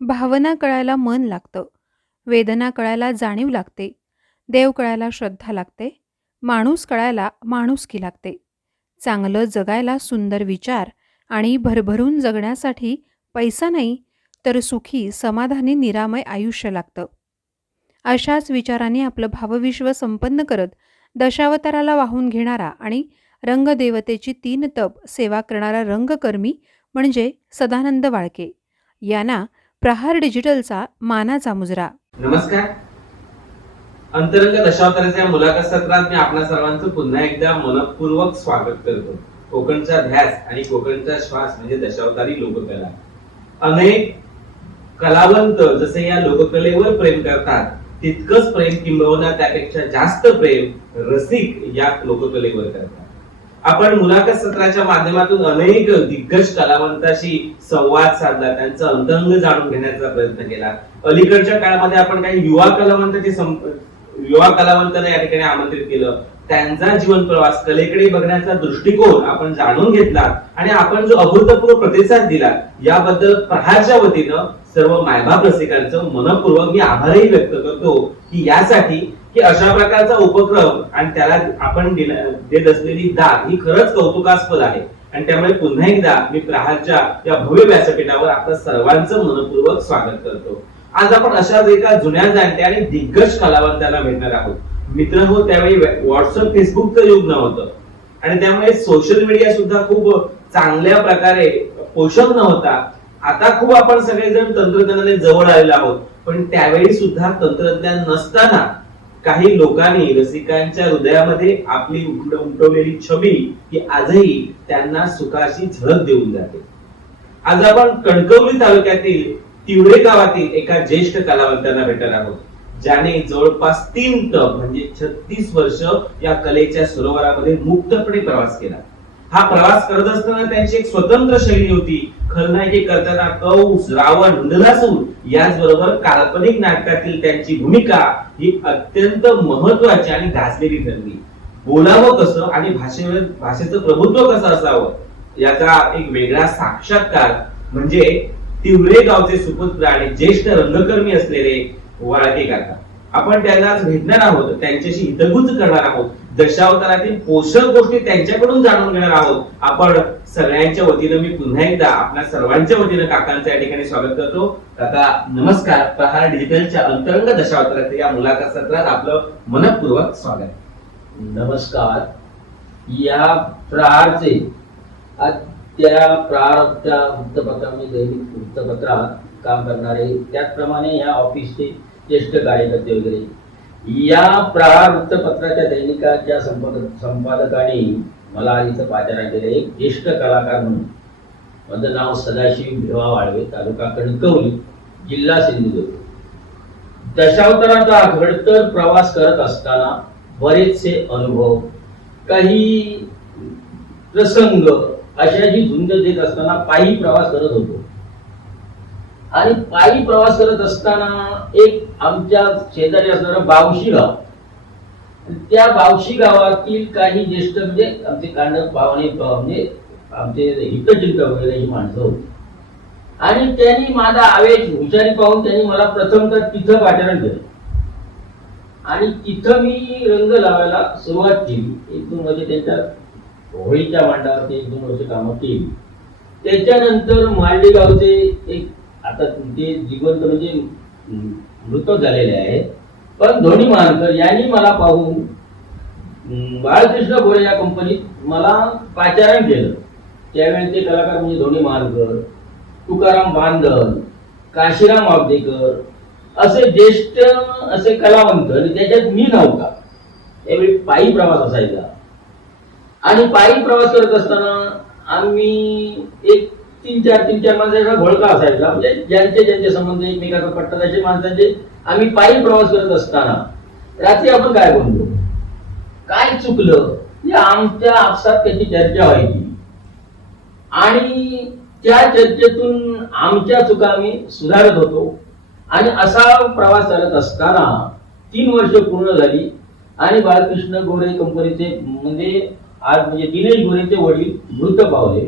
भावना कळायला मन लागतं, वेदना कळायला जाणीव लागते, देव कळायला श्रद्धा लागते, माणूस कळायला माणुसकी लागते. चांगलं जगायला सुंदर विचार आणि भरभरून जगण्यासाठी पैसा नाही तर सुखी समाधानी निरामय आयुष्य लागतं. अशाच विचारांनी आपलं भावविश्व संपन्न करत दशावताराला वाहून घेणारा आणि रंगदेवतेची 3 तप सेवा करणारा रंगकर्मी म्हणजे सदानंद वाळके यांना प्रहार डिजिटलचा मानाचा मुजरा. नमस्कार. अंतरंग दशावताराच्या मुलाखत सत्रात मी आपल्या सर्वांचं पुन्हा एकदा मनपूर्वक स्वागत करतो. कोकणचा ध्यास आणि कोकणचा श्वास म्हणजे दशावतारी लोककला. अनेक कलावंत जसे या लोककलेवर प्रेम करतात तितकंच प्रेम किंबहुना त्यापेक्षा जास्त प्रेम रसिक या लोककलेवर करतात. आपण मुलाखत सत्राच्या माध्यमातून अनेक दिग्गज कलावंतांशी संवाद साधला, त्यांचं अंतरंग जाणून घेण्याचा प्रयत्न केला. अलीकडच्या काळामध्ये आपण काही युवा कलावंतांना या ठिकाणी आमंत्रित केलं. त्यांचा जीवन प्रवास, कलेकडे बघण्याचा दृष्टिकोन आपण जाणून घेतला आणि आपण जो अभूतपूर्व प्रतिसाद दिला याबद्दल प्रहारच्या वतीनं सर्व मायबाप रसिकांचं मनपूर्वक मी आभारही व्यक्त करतो की यासाठी की अशा प्रकारचा उपक्रम आणि त्याला आपण देत असलेली दाद ही खरंच कौतुकास्पद आहे. आणि त्यामुळे पुन्हा एकदा मी प्रहारच्या या भव्य व्यासपीठावर आपल्या सर्वांचं मनपूर्वक स्वागत करतो. आज आपण अशाच एका जुन्या जाणत्या आणि दिग्गज कलावंतांना भेटणार आहोत. मित्रांनो, त्यावेळी व्हॉट्सअप फेसबुकचं युग नव्हतं आणि त्यामुळे सोशल मीडिया सुद्धा खूप चांगल्या प्रकारे पोषक नव्हता. आता खूप आपण सगळेजण तंत्रज्ञानाने जवळ आलेलो आहोत, पण त्यावेळी सुद्धा तंत्रज्ञान नसताना काही लोकांनी रसिकांच्या हृदयामध्ये आपली उमटवलेली छबी ही आजही त्यांना सुखाची झलक देऊन जाते. आज आपण कणकवली तालुक्यातील तिवरे गावातील एका ज्येष्ठ कलावंतांना भेटणार आहोत, ज्याने जवळपास 3 तप म्हणजे 36 वर्ष या कलेच्या सरोवरामध्ये मुक्तपणे प्रवास केला. हा प्रवास करत असताना त्यांची एक स्वतंत्र शैली होती. खलनायकी करताना कंस, रावण, नलासूर याचबरोबर काल्पनिक नाटकातील त्यांची भूमिका ही अत्यंत महत्वाची आणि गाजलेली ठरली. बोलावं कसं आणि भाषेचं प्रभुत्व कसं असावं याचा एक वेगळा साक्षात्कार म्हणजे तिवरे गावचे सुपुत्र आणि ज्येष्ठ रंगकर्मी असलेले वाळके काका. आपण त्यांना आज भेटणार आहोत, त्यांच्याशी हितगुज करणार आहोत, दशावतारातील पोषक गोष्टी त्यांच्याकडून जाणून घेणार आहोत. आपण सगळ्यांच्या वतीनं मी पुन्हा एकदा आपल्या सर्वांच्या वतीनं काकांचं या ठिकाणी स्वागत करतो. काका नमस्कार. प्रहार डिजिटलच्या अंतरंग दशावताराच्या या मुलाखत सत्रात आपलं मनपूर्वक स्वागत. नमस्कार. या प्रहारचे त्या प्रारब्धच्या वृत्तपत्रामध्ये दैनिक वृत्तपत्रात काम करणारे, त्याचप्रमाणे या ऑफिसचे ज्येष्ठ कार्यकर्ते वगैरे या प्रहार वृत्तपत्राच्या दैनिकाच्या संपादकाने मला इथं पाचारण केलं. एक ज्येष्ठ कलाकार म्हणून माझं नाव सदाशिव भिवा वाळवे, तालुका कणकवली, जिल्हा सिंधुदुर्ग. दशावताराचा घडतर प्रवास करत असताना बरेचसे अनुभव, काही प्रसंग अशाची झुंज देत असताना पायी प्रवास करत होतो. आणि पायी प्रवास करत असताना एक आमच्या शेजारी असणारं बावशी गाव, त्या बावशी गावातील काही ज्येष्ठ म्हणजे आमचे कांडक पाहुणे म्हणजे आमचे हितचिंतक वगैरे ही माणसं होती. आणि त्यांनी माझा आवेश हुशारी पाहून त्यांनी मला प्रथम तर तिथं पाचारण केलं आणि तिथं मी रंग लावायला सुरुवात केली. 1-2 वर्ष त्यांच्या होळीच्या मांडावरती 1-2 वर्ष कामं केली. त्याच्यानंतर मालडी गावचे एक, आता ते जिवंत म्हणजे मृत झालेले आहे, पण धोनी मानकर यांनी मला पाहून बाळकृष्ण गोळे या कंपनीत मला पाचारण केलं. त्यावेळेचे कलाकार म्हणजे धोनी मानकर, तुकाराम बांधल, काशीराम वावदेकर असे ज्येष्ठ असे कलावंत, आणि त्याच्यात मी नव्हता. त्यावेळी पायी प्रवास असायचा आणि पायी प्रवास करत असताना आम्ही एक तीन चार माणसाचा घोळका असायचा, म्हणजे ज्यांचे ज्यांचे संबंध एकमेकांना पटतात असे माणसांचे आम्ही पायी प्रवास करत असताना रात्री आपण काय बोललो, काय चुकलं, हे आमच्या आपसात त्याची चर्चा व्हायची आणि त्या चर्चेतून आमच्या चुका आम्ही सुधारत होतो. आणि असा प्रवास चालत असताना 3 वर्ष पूर्ण झाली आणि बाळकृष्ण गोरे कंपनीचे म्हणजे आज म्हणजे दिनेश गोरेंचे वडील मृत पावले.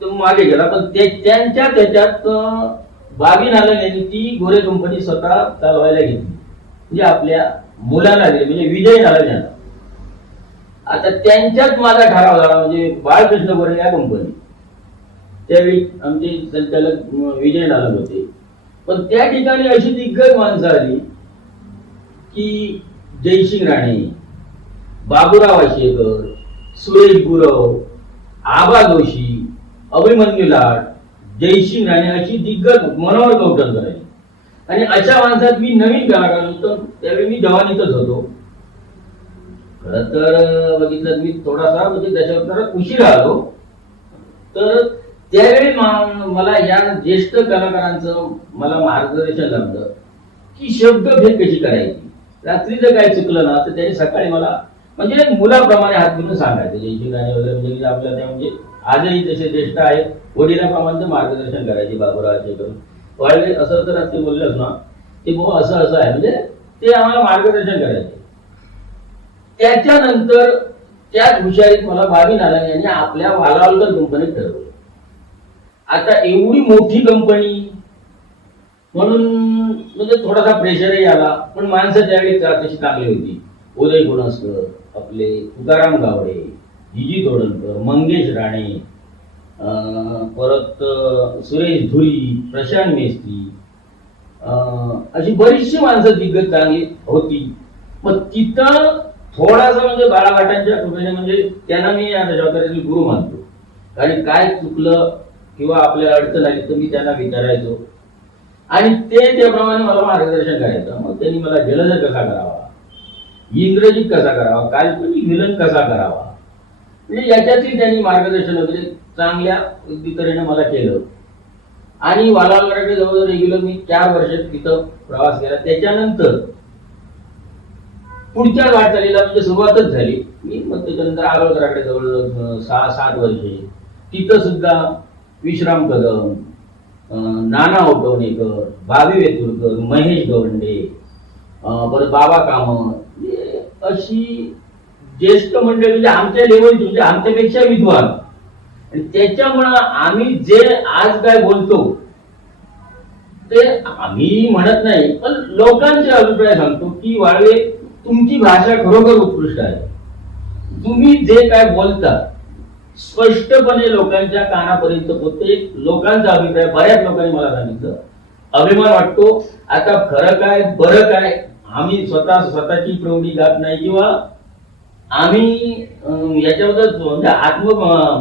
तो मागे गेला, पण त्यांच्या त्याच्यात बाबी नालन यांनी ती गोरे कंपनी स्वतः चालवायला घेतली, म्हणजे आपल्या मुलाला दिली, म्हणजे विजय नालन यांना. आता त्यांच्यात माझा ठराव झाला, म्हणजे बाळकृष्ण गोरे या कंपनी त्यावेळी आमचे संचालक विजय नालन होते. पण त्या ठिकाणी अशी दिग्गज माणसं आली की जयसिंग राणे, बाबूराव आशेकर, सुरेश गुरव, आबा जोशी, अभिमन्यू लाड, जयसिंग राणे अशी दिग्गज मनोहर गौतम करायची. आणि अशा माणसात मी नवीन कलाकार होतो, त्यावेळी मी जवानीतच होतो. खरं तर बघितलं मी थोडासा म्हणजे त्याच्यावर उशीर आलो. तर त्यावेळी मला या ज्येष्ठ कलाकारांचं मला मार्गदर्शन लागलं की शब्दभेद कशी करायची. रात्रीचं काय चुकलं ना तर त्याने सकाळी मला म्हणजे मुलाप्रमाणे हात घेऊन सांगायचं. जयसिंग राणे वगैरे म्हणजे आपल्या त्या म्हणजे आजही जसे ज्येष्ठ आहेत वडिलाप्रमाणे मार्गदर्शन करायचे. बाबूराव आशेकर वाळले असं असं रात्री बोललेच ना ते भाऊ असं असं आहे, म्हणजे ते आम्हाला मार्गदर्शन करायचे. त्याच्यानंतर त्याच हुशारीत मला बाबी नालन यांनी आपल्या वालावलकर कंपनीत ठरवलं. आता एवढी मोठी कंपनी म्हणून म्हणजे थोडासा प्रेशरही आला, पण माणसं त्यावेळी तशी चांगली होती. उदय गुणस्कर, आपले तुकाराम गावडे, जीजी तोडणकर, मंगेश राणे, परत सुरेश धुरी, प्रशांत मेस्त्री, अशी बरीचशी माणसं दिग्गज चांगली होती. मग तिथं थोडासा म्हणजे बाळाघाटांच्या कृपेने म्हणजे त्यांना मी आता जबाबदारीतील गुरु मानतो. कारण काय चुकलं किंवा आपल्याला अडचण आली तर मी त्यांना विचारायचो आणि ते त्याप्रमाणे मला मार्गदर्शन करायचं. मग त्यांनी मला जलद कसा करावा, इंग्रजीत कसा करावा, काल्पनिक विलन कसा करावा, म्हणजे याच्यातही त्यांनी मार्गदर्शन वगैरे चांगल्या तऱ्हेने मला केलं. आणि वालावलकरांकडे जवळजवळ रेग्युलर मी 4 वर्ष तिथं प्रवास केला. त्याच्यानंतर पुढच्या वाटचालीला म्हणजे सुरुवातच झाली. मी मग त्याच्यानंतर आगळकरांकडे जवळ 6-7 वर्षे तिथं सुद्धा विश्राम कदम, नाना ओटवणेकर, भावी वेतुरकर, महेश गवंडे, परत बाबा कामत, अशी ज्येष्ठ मंडळी म्हणजे आमच्या लेवलची म्हणजे आमच्यापेक्षा विद्वान. आणि त्याच्यामुळं आम्ही जे आज काय बोलतो ते आम्ही म्हणत नाही, पण लोकांचे अभिप्राय सांगतो की वाळवे तुमची भाषा खरोखर उत्कृष्ट आहे. तुम्ही जे काय बोलता स्पष्टपणे लोकांच्या कानापर्यंत पोहोचते. लोकांचा अभिप्राय बऱ्याच लोकांनी मला सांगितलं, अभिमान वाटतो. आता खरं काय बरं काय आम्ही स्वतःची प्रौढी गात नाही किंवा आम्ही याच्याबद्दल म्हणजे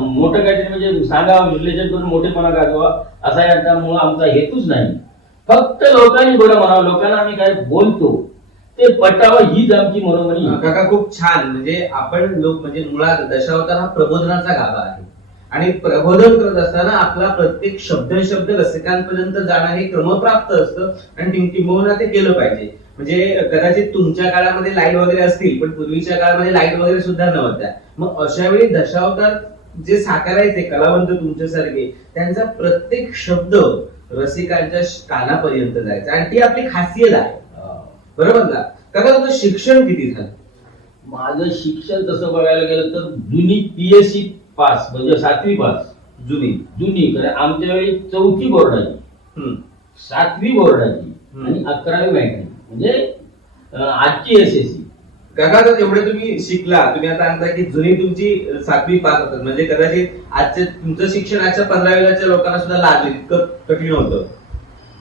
मोठं काहीतरी म्हणजे सांगावं, विश्लेषण करून मोठेपणा गाजवा असा याच्यामुळे आमचा हेतूच नाही. फक्त लोकांनी बरं म्हणावं, लोकांना आम्ही काय बोलतो ते पटावं हीच आमची मनोमनी. काका खूप छान. म्हणजे आपण लोक म्हणजे मुळात दशावतार हा प्रबोधनाचा गाभा आहे आणि प्रबोधन करत असताना आपला प्रत्येक शब्द रसिकांपर्यंत जाणं हे क्रमप्राप्त असतं आणि किंबहुना ते केलं पाहिजे. म्हणजे कदाचित तुमच्या काळामध्ये लाईट वगैरे असतील, पण पूर्वीच्या काळामध्ये लाईट वगैरे सुद्धा नव्हत्या. मग अशा वेळी दशावतार जे साकारायचे कलावंत तुमच्यासारखे, त्यांचा प्रत्येक शब्द रसिकांच्या कानापर्यंत जायचा आणि ती आपली खासियत आहे. बरोबर ना काका? तुझं शिक्षण किती झालं? माझं शिक्षण तसं बघायला गेलं तर जुनी PSC पास म्हणजे 7वी पास. जुनी कारण आमच्या वेळी 4थी बोर्डाची, 7वी बोर्डाची आणि 11वी मॅट्रिक म्हणजे आजची SSC. काका तर एवढे तुम्ही शिकला, तुम्ही आता सांगता की जुनी तुमची 7वी पास होतात, म्हणजे कदाचित आजच्या तुमचं शिक्षण आजच्या 15वीच्या लोकांना सुद्धा लागले इतकं कठीण होतं.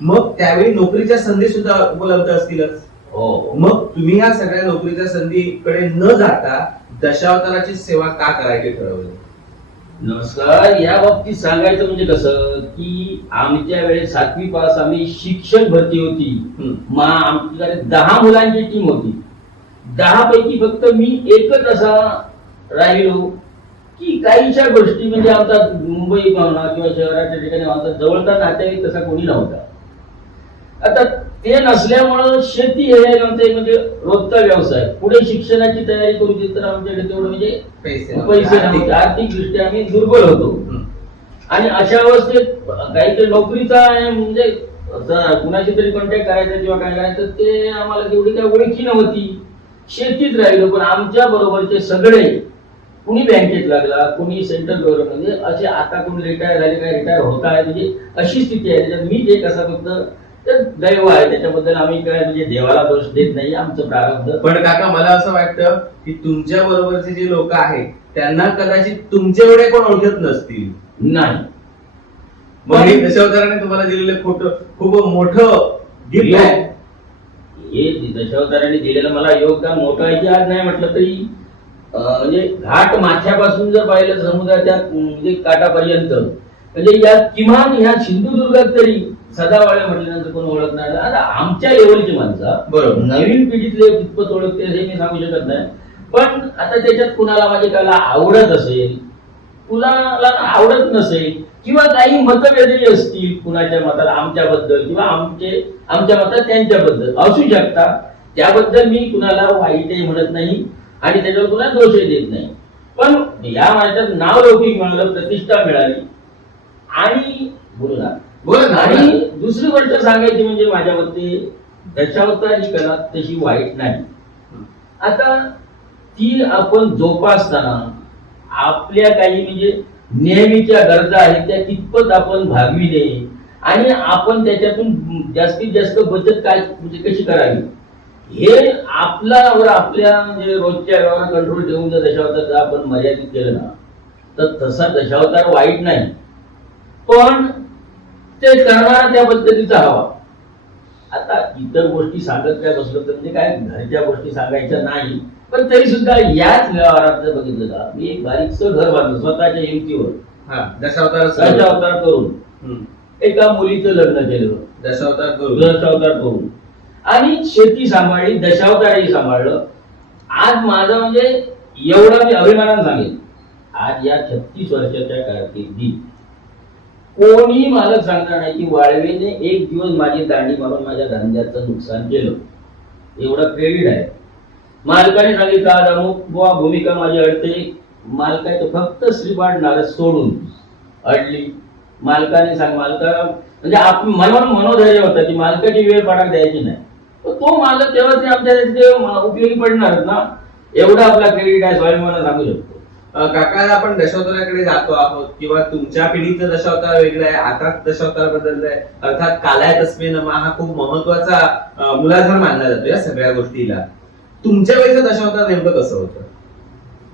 मग त्यावेळी नोकरीच्या संधी सुद्धा उपलब्ध असतीलच. हो. मग तुम्ही ह्या सगळ्या नोकरीच्या संधीकडे न जाता दशावताराची सेवा का करायची ठरवली? नमस्कार. या बाबतीत सांगायचं म्हणजे कसं की आमच्या वेळेस 7वी पास आम्ही शिक्षक भरती होती. आमच्याकडे 10 मुलांची टीम होती. 10 पैकी फक्त मी एकच असा राहिलो की काहीशा गोष्टी म्हणजे आमचा मुंबई म्हणा किंवा शहराच्या ठिकाणी आमचा जवळचा नातेवाईक तसा कोणी नव्हता. आता ते नसल्यामुळं शेती हे आमचा एक म्हणजे रोजचा व्यवसाय. पुढे शिक्षणाची तयारी करू देत तर आमच्याकडे तेवढं म्हणजे पैसे नव्हते, आर्थिकदृष्ट्या आम्ही दुर्बल होतो. आणि अशा अवस्थेत काहीतरी नोकरीचा म्हणजे कुणाशी तरी कॉन्टॅक्ट करायचा किंवा काय करायचं ते आम्हाला तेवढी काय ओळखी नव्हती. शेतीत राहिलो. पण आमच्या बरोबरचे सगळे कुणी बँकेत लागला, कुणी सेंट्रल गव्हर्नमेंट म्हणजे असे आता कोणी रिटायर झाले काय रिटायर होत आहे म्हणजे अशी स्थिती आहे. त्याच्यात मी जे कसं फक्त तर दैव आहे त्याच्याबद्दल आम्ही काय म्हणजे देवाला दोष देत नाही, आमचं प्रारब्ध. पण काका मला असं वाटतं की तुमच्या बरोबरचे जे लोक आहेत त्यांना कदाचित तुमच्या एवढे कोण ओळखत नसतील. नाही. मग हे दशावताराने तुम्हाला दिलेलं खूप मोठं गिफ्ट आहे. हे दशावताराने दिलेलं मला योगदान मोठं आहे की आज नाही म्हटलं तरी म्हणजे घाट माथ्यापासून जर पाहिलं समुद्राच्या म्हणजे काठापर्यंत म्हणजे या किमान ह्या सिंधुदुर्गात तरी सदावाळे म्हटल्यानंतर कोण ओळखणार. आता आमच्या लेवलची माणसं बरोबर नवीन पिढीतले कितपत ओळखते हे मी सांगू शकत नाही. पण आता त्याच्यात कुणाला माझे त्याला आवडत असेल, कुणाला आवडत नसेल किंवा काही मतभेदही असतील कुणाच्या मताला आमच्याबद्दल किंवा आमच्या मतात त्यांच्याबद्दल असू शकतात. त्याबद्दल मी कुणाला वाईटही म्हणत नाही आणि त्याच्यावर कुणाला दोषही देत नाही. पण या माझ्यात नाव लौकिक मिळालं, प्रतिष्ठा मिळाली आणि बोला. आणि दुसरी गोष्ट सांगायची म्हणजे माझ्यावरती दशावतार ही कला तशी वाईट नाही. आता ती आपण जोपासताना आपल्या काही म्हणजे नेहमीच्या गरजा आहेत त्या कितपत आपण भागविणे आणि आपण त्याच्यातून जास्तीत जास्त बचत काय म्हणजे कशी करावी हे आपल्या म्हणजे रोजच्या व्यवहार कंट्रोल ठेवून जर दशावतार आपण मर्यादित केलं ना तर तसा दशावतार वाईट नाही. पण ते करणारा त्या पद्धतीचा हवा. आता इतर गोष्टी सांगत काय बसलो तर म्हणजे काय घरच्या गोष्टी सांगायच्या नाही. पण तरी सुद्धा याच व्यवहारात जर बघितलं का मी एक बारीकसं घर बांधलं स्वतःच्या हिमतीवर दशावतार करून एका मुलीचं लग्न केलं दशावतार करून आणि शेती सांभाळली, दशावतारही सांभाळलं. आज माझा म्हणजे एवढा मी अभिमानाने सांगेन आज या 36 वर्षाच्या कारकिर्दीत कोणी मला सांगणार नाही की वाळवेने एक दिवस माझी दांडी मारून माझ्या धंद्याचं नुकसान केलं. एवढं क्रेडिट आहे. मालकाने सांगितलं आज अमुक बुवा भूमिका माझी अडते. मालकाने फक्त श्रीपाद नारद सोडून अडली. मालकाने मालका म्हणजे आपण मनोधैर्य होतं की मालकाची वेळ पडाक द्यायची नाही. तो मालक तेव्हा ते आमच्या उपयोगी पडणार ना. एवढा आपला क्रेडिट आहे स्वाभिमान सांगू शकतो. काका आपण दशावताराकडे जातो आहोत किंवा तुमच्या पिढीचं दशावतार वेगळं आहे, आता दशावतार बदललाय. अर्थात कालाय तस्मै नमः हा खूप महत्वाचा मूलाधार मानला जातो या सगळ्या गोष्टीला. तुमच्या वेळेचं दशावतार नेमकं कसं होतं?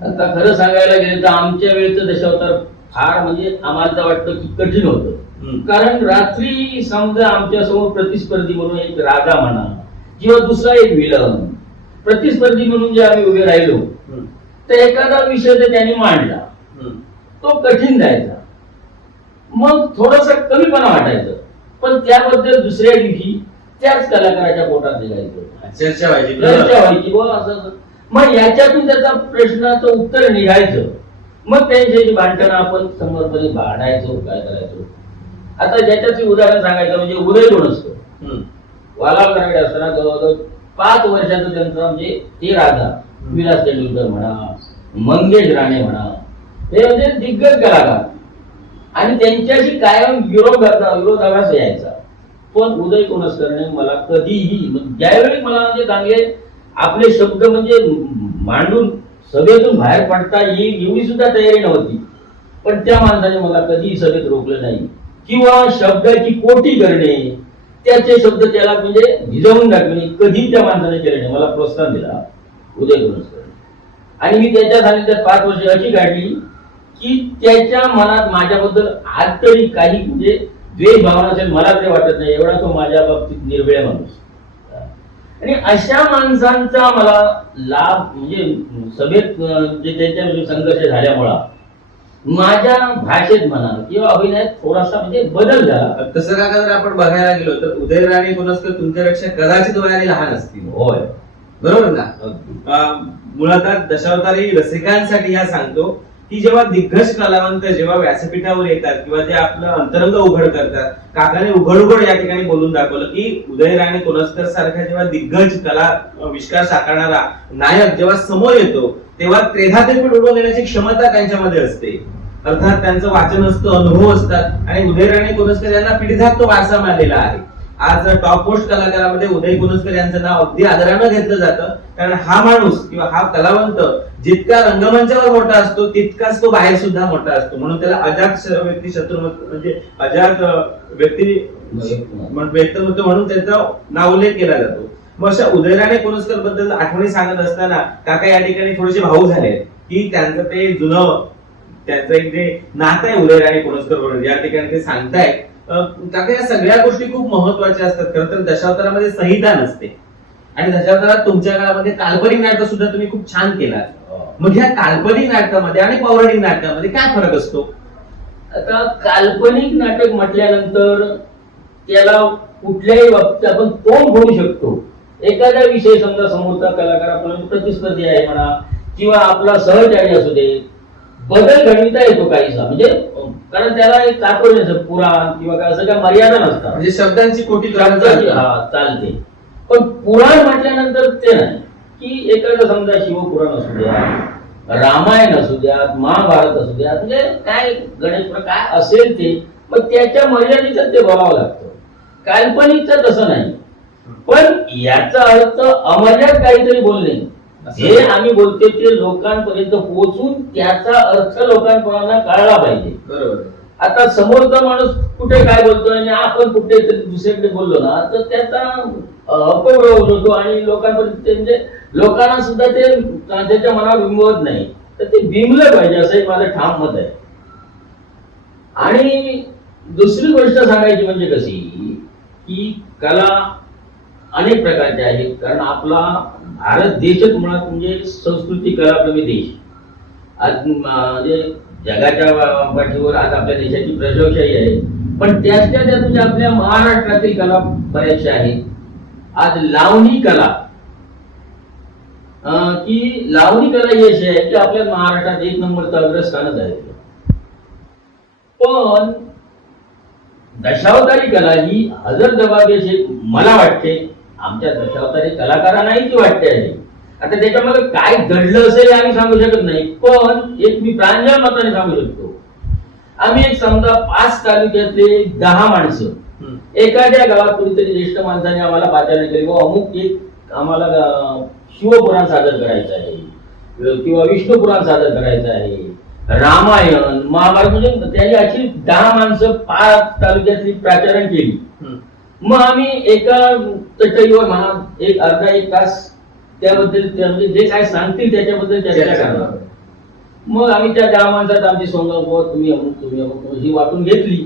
आता खरं सांगायला गेलं तर आमच्या वेळेचं दशावतार फार म्हणजे आम्हाला वाटतं की कठीण होतं. कारण रात्री समजा आमच्या समोर प्रतिस्पर्धी म्हणून एक राजा म्हणा किंवा दुसरा एक विलन प्रतिस्पर्धी म्हणून जे आम्ही उभे राहिलो तर एखादा विषय जर त्यांनी मांडला तो कठीण जायचा. मग थोडस कमीपणा वाटायचं. पण त्याबद्दल दुसऱ्या दिवशी त्याच कलाकाराच्या पोटात निघायचं, चर्चा व्हायची बुवा असं. मग याच्यातून त्याचा प्रश्नाचं उत्तर निघायचं. मग त्यांच्याशी भांडणं आपण समोरपणे भांडायचो काय करायचो. आता ज्याच्याच उदाहरण सांगायचं म्हणजे उदय कोण असतो वालावकरांकडे असताना जवळजवळ 5 वर्षाचं त्यांचं म्हणजे ते राजा विलास तेंडुलकर म्हणा, मंगेश राणे म्हणा, हे म्हणजे दिग्गज कलाकार आणि त्यांच्याशी कायम विरोधाभास यायचा. पण उदय कोणसकरने मला कधीही ज्यावेळी मला म्हणजे चांगले आपले शब्द म्हणजे मांडून सभेतून बाहेर पडता येईल एवढी सुद्धा तयारी नव्हती. पण त्या माणसाने मला कधीही सभेत रोखलं नाही किंवा शब्दाची कोटी करणे त्याचे शब्द त्याला म्हणजे भिजवून टाकणे कधी त्या माणसाने केले नाही. मला प्रोत्साहन दिला उदय कोणसकर आणि मी त्याच्या सानिध्यात 5 वर्ष अशी काढली की त्याच्या मनात माझ्याबद्दल आज तरी काही म्हणजे द्वेष भावना असेल मला ते वाटत नाही. एवढा तो माझ्या बाबतीत निर्भय माणूस. आणि अशा माणसांचा मला लाभ म्हणजे सभेत जे त्यांच्या संघर्ष झाल्यामुळं माझ्या भाषेत म्हणा किंवा अभिनयात थोडासा म्हणजे बदल झाला. तसं का जर आपण बघायला गेलो तर उदयराणी कोणसकर तुमच्यापेक्षा कदाचित वयाने लहान असतील. होय बरोबर ना. मुळात दशावतारी रसिकांसाठी ह्या सांगतो की जेव्हा दिग्गज कलावंत जेव्हा व्यासपीठावर येतात किंवा ते आपलं अंतरंग उघड करतात, काकाने उघड उघड या ठिकाणी बोलून दाखवलं की उदयराणे कोणस्कर सारखा जेव्हा दिग्गज कला विष्कार साकारणारा नायक जेव्हा समोर येतो तेव्हा त्रेधा ते उडवून देण्याची क्षमता त्यांच्यामध्ये असते. अर्थात त्यांचं वाचन असतं, अनुभव असतात आणि उदयराणे कोणस्कर यांना पिढीजात तो वारसा मिळालेला आहे. आज टॉप मोस्ट कलाकारामध्ये उदय कोणस्कर यांचं नाव अगदी आदरानं घेतलं जातं, कारण हा माणूस किंवा हा कलावंत जितका रंगमंचावर मोठा असतो तितकाच तो बाहेर सुद्धा मोठा असतो. म्हणून त्याला अजात व्यक्ती शत्रू म्हणजे अजात व्यक्ती व्यक्तिमत्व म्हणून त्याचा नावोल्लेख केला जातो. मग अशा उदयराणे कोणस्कर बद्दल आठवणी सांगत असताना काका या ठिकाणी थोडेसे भाऊ झाले की त्यांचं ते जुनं त्यांचं एक जे नातं आहे उदयराणे कोणस्कर बरोबर या ठिकाणी ते सांगताय. काका या सगळ्या गोष्टी खूप महत्वाच्या असतात. खरं तर दशावतारामध्ये संहिता नसते आणि दशावतारात तुमच्या काळामध्ये काल्पनिक नाटक सुद्धा तुम्ही खूप छान केलात. मग ह्या काल्पनिक नाटकामध्ये आणि पौराणिक नाटकामध्ये काय फरक असतो? आता काल्पनिक नाटक म्हटल्यानंतर त्याला कुठल्याही बाबतीत आपण तोंड फोडू शकतो. एखादा विषय समजा समोरचा कलाकार आपला प्रतिस्पर्धी आहे म्हणा किंवा आपला सहचारी असू दे, बदल घडविता येतो काहीसा, म्हणजे कारण त्याला एक चातुर्य पुराण किंवा काय असं काय मर्यादा नसतात, म्हणजे शब्दांची कोटी चालते. पण पुराण म्हटल्यानंतर ते नाही की एखादं समजा शिवपुराण असू द्या, रामायण असू द्या, महाभारत असू द्या, म्हणजे काय गणेश काय असेल ते मग त्याच्या मर्यादेच ते बोलावं लागतं. काल्पनिकचं तसं नाही. पण याचा अर्थ अमर्याद काहीतरी बोलणे हे आम्ही बोलतो ते लोकांपर्यंत पोहोचून त्याचा अर्थ लोकांपर्यंत कळला पाहिजे. बरोबर. आता समोरचा माणूस कुठे काय बोलतोय आणि आपण कुठे दुसरीकडे बोललो ना तर त्याचा अपव्यय होतो आणि लोकांपर्यंत म्हणजे लोकांना सुद्धा ते त्याच्या मनावर बिंबवत नाही. तर ते बिंबलं पाहिजे असं माझं ठाम मत आहे. आणि दुसरी गोष्ट सांगायची म्हणजे कशी की कला अनेक प्रकारचे आहेत. कारण आपला भारत देशच मुळात म्हणजे संस्कृती कलाप्रेमी देश. आज म्हणजे जगाच्या पाठीवर आज आपल्या देशाची प्रजाशाही आहे. पण त्यातल्या त्यात म्हणजे आपल्या महाराष्ट्रातील कला बऱ्याचशा आहेत. आज लावणी कला की लावणी कला ही अशी आहे की आपल्या महाराष्ट्रात 1 नंबरचं अग्रस्थानच आहे. पण दशावतारी कला ही हजरजबाबी अशी मला वाटते, आमच्या दशावतारी कलाकारांनाही ती वाटते आहे. आता त्याच्यामध्ये काय घडलं असेल आम्ही सांगू शकत नाही, पण एक मी प्रांजळ मताने सांगू शकतो. आम्ही एक समजा 5 तालुक्यातले 10 माणसं एखाद्या गावात कुणीतरी ज्येष्ठ माणसाने आम्हाला पाचारण केली व अमुक एक आम्हाला शिवपुराण सादर करायचं आहे किंवा विष्णुपुराण सादर करायचं आहे, रामायण महाभारत, म्हणजे त्यांनी अशी 10 माणसं 5 तालुक्यातली प्राचारण केली. मग आम्ही एका चटईवर म्हणा एक अर्धा 1 तास त्याबद्दल म्हणजे जे काय सांगतील त्याच्याबद्दल चर्चा करणार. मग आम्ही त्या 10 माणसात आमची संगत तुम्ही अमुक ही वाटून घेतली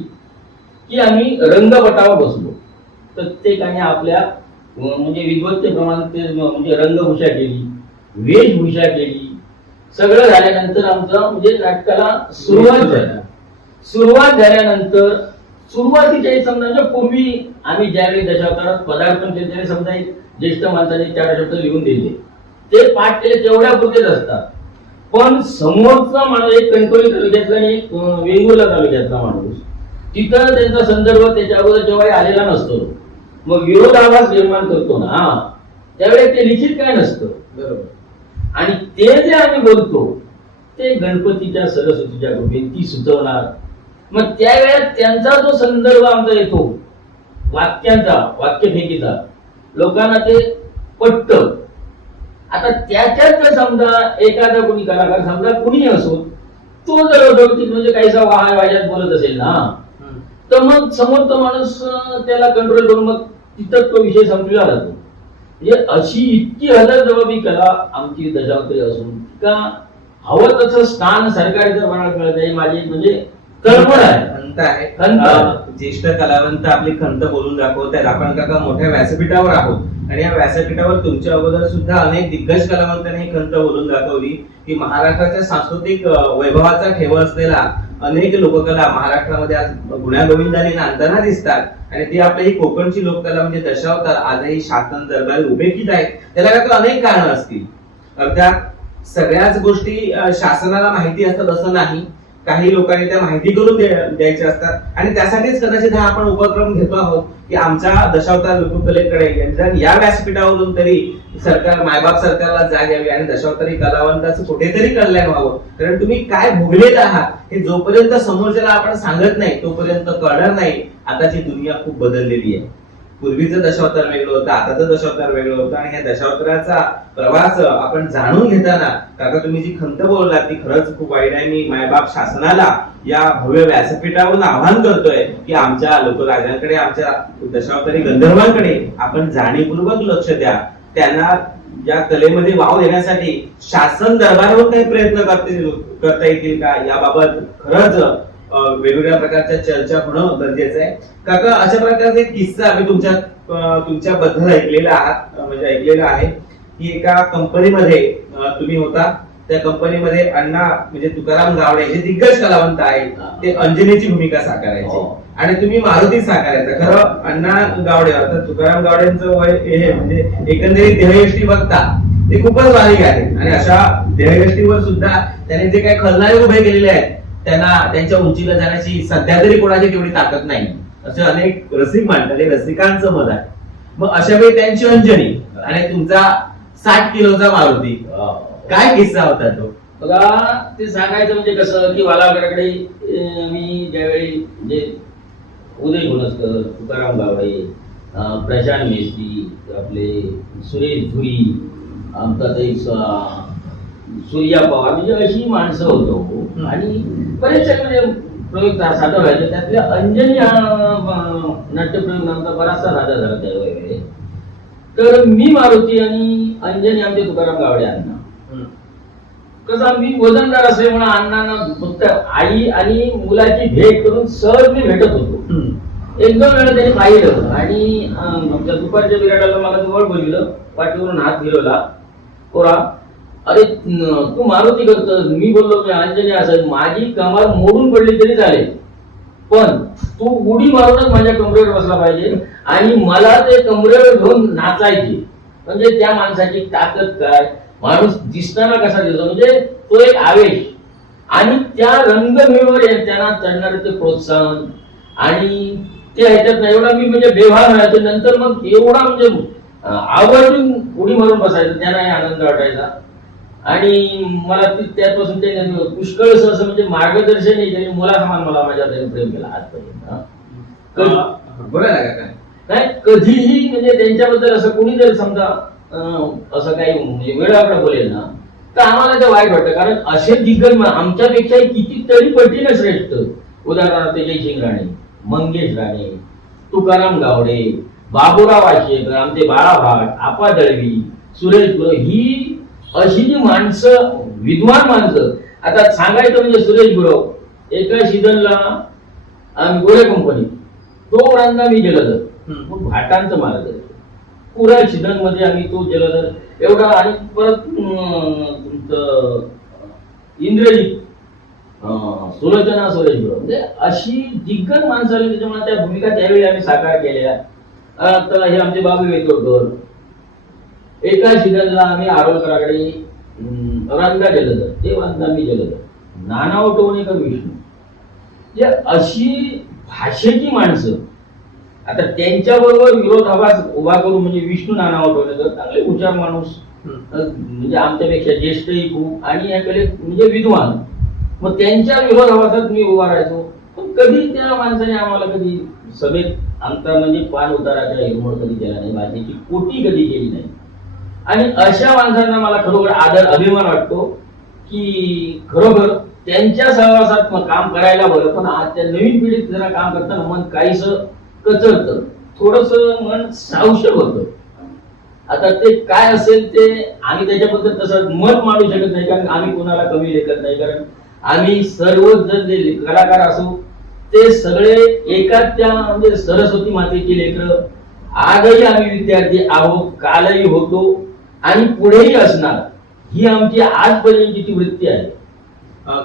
की आम्ही रंगपटावर बसलो. प्रत्येकाने आपल्या म्हणजे विद्वत्तेप्रमाणे ते म्हणजे रंगभूषा केली, वेशभूषा केली. सगळं झाल्यानंतर आमचं म्हणजे नाटकाला सुरुवात झाली. सुरुवात झाल्यानंतर सुरुवातीच्या समजा पूर्वी आम्ही ज्यावेळी दशावतारात पदार्पण केले त्यावेळी समजा एक ज्येष्ठ माणसाने 4 शब्द लिहून दिले, ते पाठ केले तेवढ्या पुरतेच असतात. पण समोरचा माणूस एक कणकवली तालुक्यातला आणि एक वेंगुर्ला तालुक्यातला माणूस तिथं त्यांचा संदर्भ त्याच्या अगोदर जेव्हा आलेला नसतो, मग विरोधाभास निर्माण करतो ना त्यावेळेस ते लिखित काय नसतं. बरोबर. आणि ते जे आम्ही बोलतो ते गणपतीच्या सरस्वतीच्या कृपेने ती सुचवणार. मग त्यावेळेस त्यांचा जो संदर्भ आमचा येतो वाक्यांचा, वाक्यफेकीचा, लोकांना ते पटत. आता त्याच्यात जर समजा एखादा कोणी कलाकार समजा कुणी असो तो जर अडोक्तीत म्हणजे काहीसा वाह्यात बोलत असेल ना तर मग समोरचा माणूस त्याला कंट्रोल करून मग तिथं तो विषय संपला जातो. म्हणजे अशी इतकी हजरजबाबी कला आमची दशावतारी असून का हवं तसं स्थान सरकारी जर म्हणायला मिळत आहे माझी म्हणजे कल्पना आहे. खंत आहे. ज्येष्ठ कलावंत आपली खंत बोलून दाखवतात. आपण काका मोठ्या व्यासपीठावर आहोत आणि या व्यासपीठावर तुमच्या अगोदर सुद्धा अनेक दिग्गज कलावंतांनी ही खंत बोलून दाखवली की महाराष्ट्राच्या सांस्कृतिक वैभवाचा ठेवा असलेला अनेक लोककला महाराष्ट्रामध्ये आज गुण्यागोविंदाने नांदताना दिसतात. आणि ती आपली ही कोकणची लोककला म्हणजे दशावतार आजही शासन दरबारी उभेकीत आहेत. त्याला काका अनेक कारणं असतील. अर्थात सगळ्याच गोष्टी शासनाला माहिती असतात असं नाही. काही लोकांनी त्या माहिती करून द्यायच्या असतात आणि त्यासाठीच कदाचित हा आपण उपक्रम घेतो आहोत की आमच्या दशावतार लोककलेकडे या व्यासपीठावरून तरी सरकार, मायबाप सरकारला जाग यावी आणि दशावतारी कलावंताचं कुठेतरी कल्याण व्हावं. कारण तुम्ही काय भोगलेत आहात हे जोपर्यंत समोरच्याला आपण सांगत नाही तोपर्यंत कळणार नाही. आताची दुनिया खूप बदललेली आहे. पूर्वीचं दशावतार वेगळं होतं, आताचं दशावतार वेगळं होतं आणि ह्या दशावताराचा प्रवास आपण जाणून घेताना काका तुम्ही जी खंत बोललात ती खरंच खूप वाईट आहे. मी मायबाप शासनाला या भव्य व्यासपीठावरून आवाहन करतोय की आमच्या लोकराजांकडे, आमच्या दशावतारी गंधर्वांकडे आपण जाणीवपूर्वक लक्ष द्या. त्यांना या कलेमध्ये वाव देण्यासाठी शासन दरबारावर काही प्रयत्न करता येतील का याबाबत खरंच वेगवेगळ्या प्रकारच्या चर्चा होणं गरजेचं आहे. काका, अशा प्रकारचा एक किस्सा मी तुमच्याबद्दल ऐकलेला आहे की एका कंपनीमध्ये तुम्ही होता. त्या कंपनीमध्ये अण्णा म्हणजे तुकाराम गावडे हे दिग्गज कलावंत आहेत, ते अंजनीची भूमिका साकारायचे आणि तुम्ही मारुती साकारायचा. खरं अण्णा गावडे अर्थात तुकाराम गावडेंचं वय हे म्हणजे एकंदरीत देहयष्टी बघता ते खूपच बारीक आहे आणि अशा देहयष्टीवर सुद्धा त्याने जे काही खलनायक उभे केलेले आहेत त्यांना त्यांच्या उंचीला जाण्याची सध्या तरी कोणाची तेवढी ताकद नाही असे अनेक रसिक मांडतात. हे रसिकांचं मत आहे. मग अशा वेळी त्यांची अंजनी आणि तुमचा 60 किलोचा मारुती, काय किस्सा होता तो? बघा, ते सांगायचं म्हणजे कसं की वालाकडे मी ज्यावेळी जे उदय गुणस्कर, तुकाराम गावडे, प्रशांत मेस्त्री, आपले सुरेश धुरी, आमचा ते सूर्या पवार, म्हणजे अशी माणसं होतो आणि बरेचसे म्हणजे प्रयोग सादर व्हायचे. त्यातल्या अंजनी नाट्यप्रयोग नामचा बराचसा सादर झाला त्यावेळी. तर मी मारुती आणि अंजनी आमचे तुकाराम गावडे अण्णा. कसं मी वजनदार असल्यामुळे अण्णांना फक्त आई आणि मुलाची भेट करून सहज मी भेटत होतो. एक दोन वेळा त्यांनी पाहिलं आणि आमच्या दुपारच्या विराटाला मला जवळ बोललं, पाठीवरून हात फिरवला, कोरा, अरे तू मारुती करतोस. मी बोललो मी अंजनी असं, माझी कमाल मोडून पडली तरी चालेल पण तू उडी मारूनच माझ्या कमरेवर बसला पाहिजे आणि मला ते कमरेवर घेऊन नाचायची. म्हणजे त्या माणसाची ताकद काय, माणूस दिसताना कसा दिसतो, म्हणजे तो एक आवेश आणि त्या रंगभूमीवर त्यांना चढणारे ते प्रोत्साहन आणि ते ह्याच्यात एवढा मी म्हणजे बेभान व्हायचं. नंतर मग एवढा म्हणजे आवर्जून उडी मारून बसायचं, त्यांनाही आनंद वाटायचा आणि मला त्यापासून ते पुष्कळ असं म्हणजे मार्गदर्शन त्यांनी मुलासमान मला माझ्या प्रेम केला आजपर्यंत. नाही कधीही म्हणजे त्यांच्याबद्दल असं कोणी जर समजा असं काही म्हणजे वेळाकडे बोलेल ना तर आम्हाला ते वाईट वाटतं. कारण असे दिग्गज आमच्यापेक्षा कितीतरी पटीने श्रेष्ठ, उदाहरणार्थ जयसिंग राणे, मंगेश राणे, तुकाराम गावडे, बाबूराव आशेकर, आमचे बाळा भाट, आपा दळवी, सुरेश गुरव, ही अशी जी माणसं, विद्वान माणसं. आता सांगायचं म्हणजे सुरेश गुरव एका सीझनला गोरे कंपनी तो रांगा मी जलदर, भाटांचं मार्ग पुऱ्या सीझन मध्ये आम्ही तो जलदर एवढा आणि परत तुमचं इंद्रजित, सुलोचना, सुरेश गुरव, म्हणजे अशी दिग्गज माणसं आली. त्याच्यामुळे त्या भूमिका त्यावेळी आम्ही साकार केल्या. तर हे आमचे बाबू वेतोडकर, एका सीझनला आम्ही आरोलकराकडे रंगा जलदर, ते रंगा मी जलदर, नाना उठवणेकर विष्णू, जे अशी भाषेची माणसं. आता त्यांच्याबरोबर विरोधाभास उभा करून म्हणजे विष्णू नाना उठवणेकर चांगले हुशार माणूस, म्हणजे आमच्यापेक्षा ज्येष्ठही खूप आणि या कलेत म्हणजे विद्वान. मग त्यांच्या विरोधाभासात मी उभा राहायचो. पण कधी त्या माणसाने आम्हाला कधी सभेत आमचा म्हणजे पान उताराच्या हिरमोड कधी केला नाही, भाषेची कोटी कधी केली नाही. आणि अशा माणसांना मला खरोखर आदर, अभिमान वाटतो की खरोखर त्यांच्या सहवासात काम करायला बरं. पण आज त्या नवीन पिढीत जरा काम करताना मन काहीस कचरतं, थोडस मन सावशक होतं. आता ते काय असेल ते आम्ही त्याच्याबद्दल तसं मत मांडू शकत नाही, कारण आम्ही कोणाला कमी लेखत नाही. कारण आम्ही सर्व जर जे कलाकार असू ते सगळे एकाच त्या म्हणजे सरस्वती मातेची लेकरं. आजही आम्ही विद्यार्थी आहोत, कालही होतो आणि पुढेही असणार, ही आमची आजपर्यंतची वृत्ती आहे.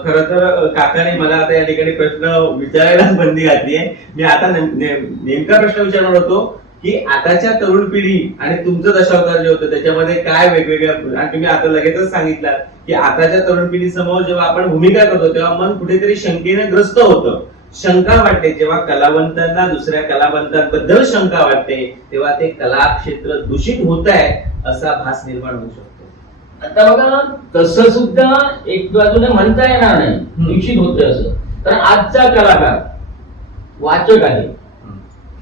खर तर काकाने मला आता या ठिकाणी प्रश्न विचारायलाच बंदी घातली आहे. मी आता नेमका प्रश्न विचारणार होतो की आताच्या तरुण पिढी आणि तुमचं दशावतार जे होतं त्याच्यामध्ये काय वेगवेगळ्या, आणि तुम्ही आता लगेचच सांगितलं की आताच्या तरुण पिढी समोर जेव्हा आपण भूमिका करतो तेव्हा मन कुठेतरी शंकेने ग्रस्त होतं, शंका वाटते. जेव्हा कलावंतांना दुसऱ्या कलावंतांबद्दल शंका वाटते तेव्हा ते कला क्षेत्र दूषित होत आहे असा भास निर्माण होऊ शकतो. आता बघा तसं सुद्धा एक बाजूने म्हणता येणार नाही दूषित होतंय असं, कारण आजचा कलाकार वाचक आहे,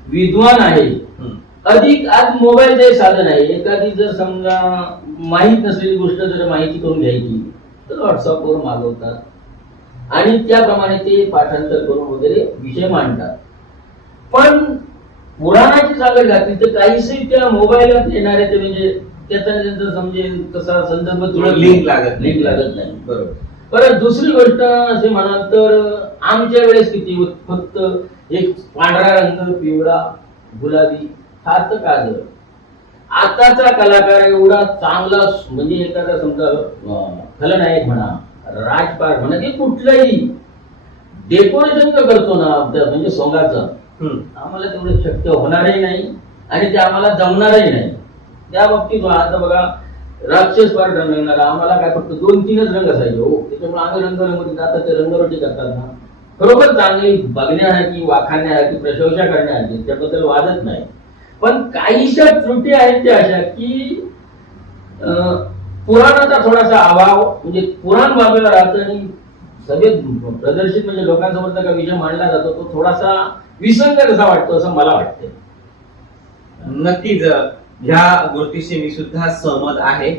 विद्वान आहे, अधिक आज मोबाईलचं एक साधन आहे. एखादी जर समजा माहीत नसलेली गोष्ट जर माहिती करून घ्यायची तर व्हॉट्सअपवर मागवतात आणि त्याप्रमाणे ते पाठांतर करून वगैरे विषय मांडतात. पण पुराणाची सांगायला घातली तर काहीशी त्या मोबाईलात येणारे ते म्हणजे त्याचा त्यांचं समजेल तसा संदर्भ लिंक लागत नाही. बरोबर. परत दुसरी गोष्ट असे म्हणाल तर आमच्या वेळेस किती फक्त एक पांढरा रंग, पिवळा, गुलाबी हा तर काजळ. आताचा कलाकार एवढा चांगला म्हणजे एखादा समजा खलनायक म्हणा, राजपाट म्हणा, ते कुठलंही डेकोरेशन करतो ना म्हणजे सोंगाचं, आम्हाला तेवढं शक्य होणारही नाही आणि ते आम्हाला जमणारही नाही. त्या बाबतीत आता बघा राक्षस पाठ रंगणारा आम्हाला काय फक्त 2-3च रंग असायचे हो, त्याच्यामुळे आम्ही रंगरंगोटी आता ते रंगरोटी करतात ना, खरोखर चांगली बघण्यासाठी, वाखाणण्यासाठी, प्रशंसा करण्यासाठी, त्याबद्दल वादच नाही. पण काहीशा त्रुटी आहेत त्या अशा की पुराणाचा थोडासा अभाव, म्हणजे पुराण बाजूला राहतं आणि सगळे प्रदर्शित म्हणजे लोकांसमोर का विषय मांडला जातो तो थोडासा विसंगत असा वाटतो असं मला वाटतंय. नक्कीच ह्या गोष्टीशी मी सुद्धा सहमत आहे.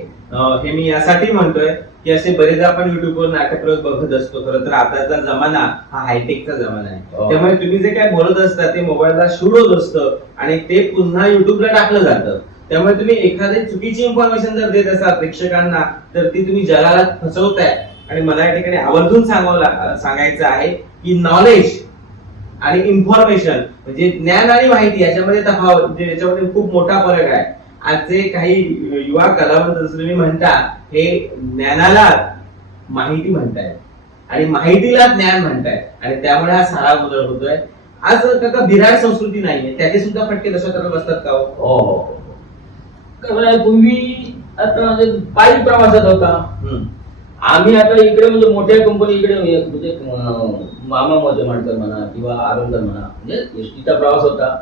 हे मी यासाठी म्हणतोय की असे बरेच आपण युट्यूबवर नाटकप्रयोग बघत असतो. खरं तर आताचा जमाना हा हायटेकचा जमाना आहे, त्यामुळे तुम्ही जे काय बोलत असता ते मोबाईलला शूट होत असतं आणि ते पुन्हा युट्यूबला टाकलं जातं. त्यामुळे तुम्ही एखादी चुकीची इन्फॉर्मेशन जर देत असाल प्रेक्षकांना तर ती तुम्ही जगाला फसवताय. आणि मला या ठिकाणी आवर्जून सांगायचं आहे की नॉलेज आणि इन्फॉर्मेशन म्हणजे ज्ञान आणि माहिती याच्यामध्ये तफावत, म्हणजे याच्यामध्ये खूप मोठा फरक आहे. आजचे काही युवा कलावंत जसं तुम्ही म्हणता हे ज्ञानाला माहिती म्हणतायत आणि माहितीला ज्ञान म्हणतायत आणि त्यामुळे हा सारा गोंधळ होतोय. आज काका बिराड संस्कृती नाहीये, त्याचे सुद्धा फटके तशा बसतात का हो? पूर्वी आता म्हणजे पायी प्रवासात होता. आम्ही आता इकडे म्हणजे मोठ्या कंपनी इकडे म्हणजे मामा मध्ये म्हणतात म्हणा किंवा आरंगर म्हणा, म्हणजे एसटीचा प्रवास होता.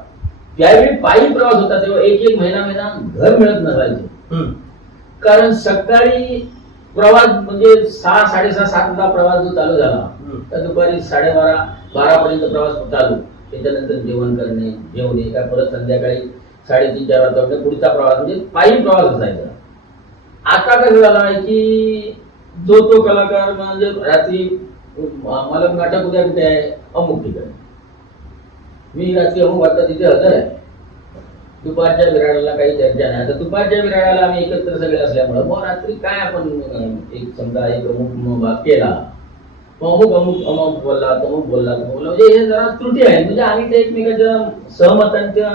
त्यावेळी पायी प्रवास होता तेव्हा एक महिना घर मिळत नसायचं. कारण सकाळी प्रवास म्हणजे 6-6:30-7ला प्रवास जो चालू झाला तर दुपारी 12:30 पर्यंत प्रवास चालू. त्याच्यानंतर जेवण करणे, जेवणे काय, परत संध्याकाळी 3:30-4 वाजता पुढचा प्रवास म्हणजे पायी प्रवास असायचा. आता कसं झालं आहे की जो तो कलाकार म्हणजे रात्री मला नाटक उद्या कुठे आहे, अमुक ठिकाणी, मी रात्री अमुक वाजता तिथे हजर आहे. दुपारच्या विराडाला काही चर्चा नाही. आता दुपारच्या विराडाला आम्ही एकत्र सगळे असल्यामुळे मग रात्री काय आपण एक समजा एक अमुक भाग केला, अमुक बोलला, तमुक बोलला, म्हणजे हे जरा त्रुटी आहे. म्हणजे आम्ही ते एकमेकांच्या सहमतांच्या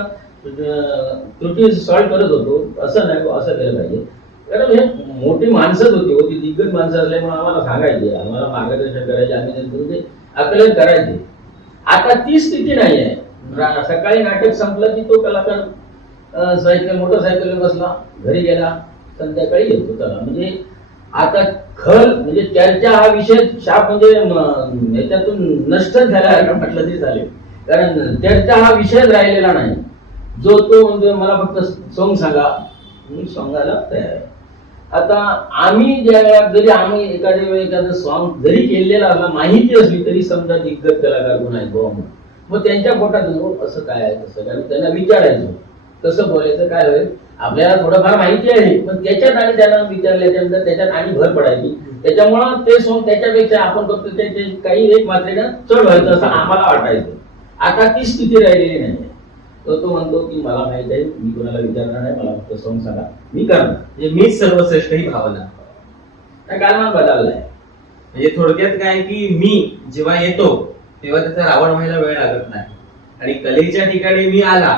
त्रुटी सॉल्व्ह करत होतो. असं नाही, असं केलं पाहिजे. कारण हे मोठी माणसंच होती, दिग्गज माणसं असल्यामुळे आम्हाला सांगायचे, आम्हाला मार्गदर्शन करायचे, आम्ही त्यांचे आकलन करायचे. आता ती स्थिती नाही आहे. सकाळी नाटक संपलं की तो कलाकार मोटरसायकल बसला, घरी गेला, संध्याकाळी येतो त्याला. म्हणजे आता खल म्हणजे चर्चा हा विषय शाप म्हणजे याच्यातून नष्ट झाला म्हटलं तरी चालेल. कारण चर्चा हा विषयच राहिलेला नाही. जो तो म्हणजे मला फक्त सॉंग सांगा, मी सॉंगाला तयार आहे. आता आम्ही ज्या वेळा जरी आम्ही एखाद्या वेळी एखादं सॉंग जरी केलेला असला, माहिती असली तरी समजा दिग्गज कलाकार कोण आहेत बाबा, मग त्यांच्या पोटात असं काय आहे तसं काय, त्यांना विचारायचं कसं बोलायचं काय होईल. आपल्याला थोडंफार माहिती आहे पण त्याच्यात आणि त्यांना विचारल्याच्यानंतर त्याच्यात आणि भर पडायची. त्याच्यामुळं ते सॉंग त्याच्यापेक्षा आपण फक्त त्याचे काही एक मात्रेनं चढ व्हायचं असं आम्हाला वाटायचं. आता ती स्थिती राहिलेली नाही. तो म्हणतो की मला माहित आहे, मी कोणाला विचारणार नाही, मला फक्त सॉंग सांगा, मी करणार. म्हणजे मीच सर्वश्रेष्ठ ही भावना कालमान बदललाय. म्हणजे थोडक्यात काय की मी जेव्हा येतो तेव्हा त्याचा रावण व्हायला वेळ लागत नाही आणि कलेच्या ठिकाणी मी आला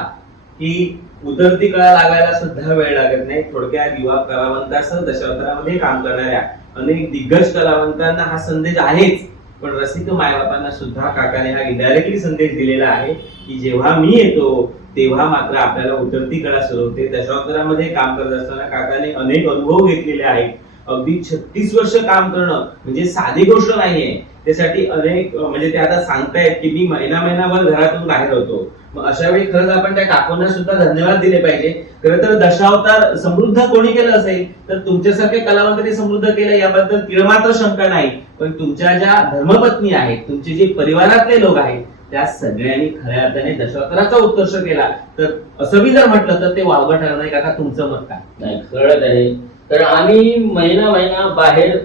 की उतरती कळा लागायला सुद्धा वेळ लागत नाही. थोडक्यात युवा कलावंतासह दशावतारामध्ये काम करणाऱ्या अनेक दिग्गज कलावंतांना हा संदेश आहेच पण रसिक मायबापांना सुद्धा काकाने हा इनडायरेक्टली संदेश दिलेला आहे की जेव्हा मी येतो तेव्हा मात्र आपल्याला उतरती कळा सुरू होते. दशावतारामध्ये काम करत असताना काकाने अनेक अनुभव घेतलेले आहेत. अगदी 36 वर्ष काम करणं म्हणजे साधी गोष्ट नाहीये. त्यासाठी अनेक म्हणजे ते आता सांगतायत की मी महिनाभर घरातून बाहेर होतो. मग अशा वेळी खरंच आपण त्या काकूंना सुद्धा धन्यवाद दिले पाहिजे. खरं तर दशावतार समृद्ध कोणी केलं असेल तर तुमच्यासारखे कलावंतांनी समृद्ध केलं याबद्दल तिळमात्र शंका नाही. पण तुमच्या ज्या धर्मपत्नी आहेत, तुमचे जे परिवारातले लोक आहेत, त्या सगळ्यांनी खऱ्या अर्थाने दशावताराचा उत्कर्ष केला. तर असं मी जर म्हटलं तर ते वावगं ठरणार नाही. काका तुमचं मत काय? नाही, कळत आहे. तर आम्ही महिना बाहेर,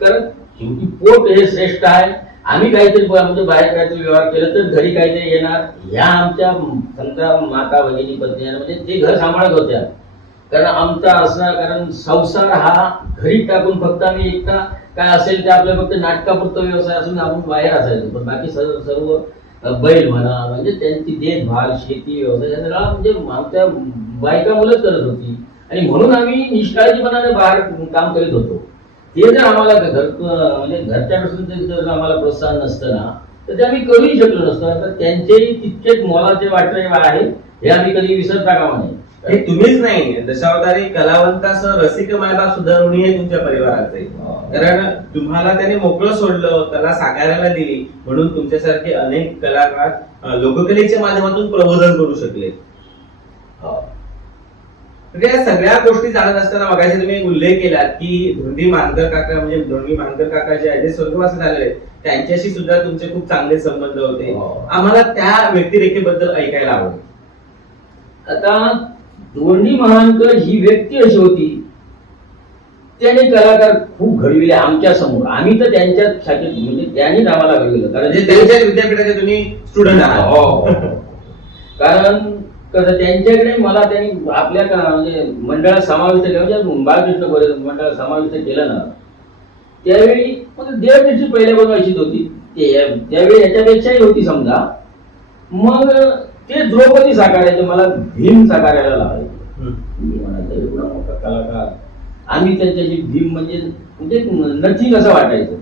कारण शेवटी पोट हे श्रेष्ठ आहे. आम्ही काहीतरी म्हणजे बाहेर काहीतरी व्यवहार केला तर घरी काहीतरी येणार. ह्या आमच्या समजा माता भगिनी पत्नी म्हणजे ते घर सांभाळत होत्या. कारण आमचा असणार, कारण संसार हा घरी टाकून फक्त आम्ही एकटा काय असेल ते आपल्या फक्त नाटकापुरता व्यवसाय असून आपण बाहेर असायचो. पण बाकी सर्व बैल म्हणा म्हणजे त्यांची देखभाल, शेती, व्यवसाय सगळा म्हणजे आमच्या बायका मुलंच करत होती. आणि म्हणून आम्ही निष्काळजीपणाने बाहेर काम करीत होतो. ते जर आम्हाला म्हणजे घरच्यापासून जर आम्हाला प्रोत्साहन नसतं ना तर ते आम्ही करूही शकलो नसतं. तर त्यांचेही तितकेच मोलाचे वाटणे आहे हे आम्ही कधी विसरता कामा नये. हे तुम्हीच नाही, दशावतारी कलावंतासह रसिक मायबाप सुद्धा ऋणी आहे तुमच्या परिवाराचे. कारण तुम्हाला त्याने मोकळं सोडलं, कला साकारायला दिली, म्हणून तुमच्यासारखे अनेक कलाकार लोककलेच्या माध्यमातून प्रबोधन करू शकले. म्हणजे या सगळ्या गोष्टी जाणत असताना मगाशी तुम्ही एक उल्लेख केलात की धोंडी मानकर काका म्हणजे धोंडी मानकर काका जे आहे स्वर्गवासी झालेले त्यांच्याशी सुद्धा तुमचे खूप चांगले संबंध होते. आम्हाला त्या व्यक्तिरेखेबद्दल ऐकायला आवडेल. आता धोंडी महानकर ही व्यक्ती अशी होती, त्याने कलाकार खूप घडविले आमच्या समोर. आम्ही तर त्यांच्या शाखेत म्हणजे त्यांनीच आम्हाला घडविलं. कारण त्यांच्या विद्यापीठाचे तुम्ही स्टुडंट आहात. कारण कसं त्यांच्याकडे मला त्यांनी आपल्या म्हणजे मंडळात समाविष्ट केलं, म्हणजे बाळकृष्ण गोरे मंडळात समाविष्ट केलं ना, त्यावेळी देवदृष्टी पहिल्यापासून अशीच होती. त्यावेळी याच्यापेक्षाही होती समजा. मग ते द्रौपदी साकारायचे, मला भीम साकारायला लावायचे. मी म्हणायचं एवढा मोठा कलाकार, आम्ही त्यांच्याशी भीम म्हणजे नथिंग असं वाटायचं.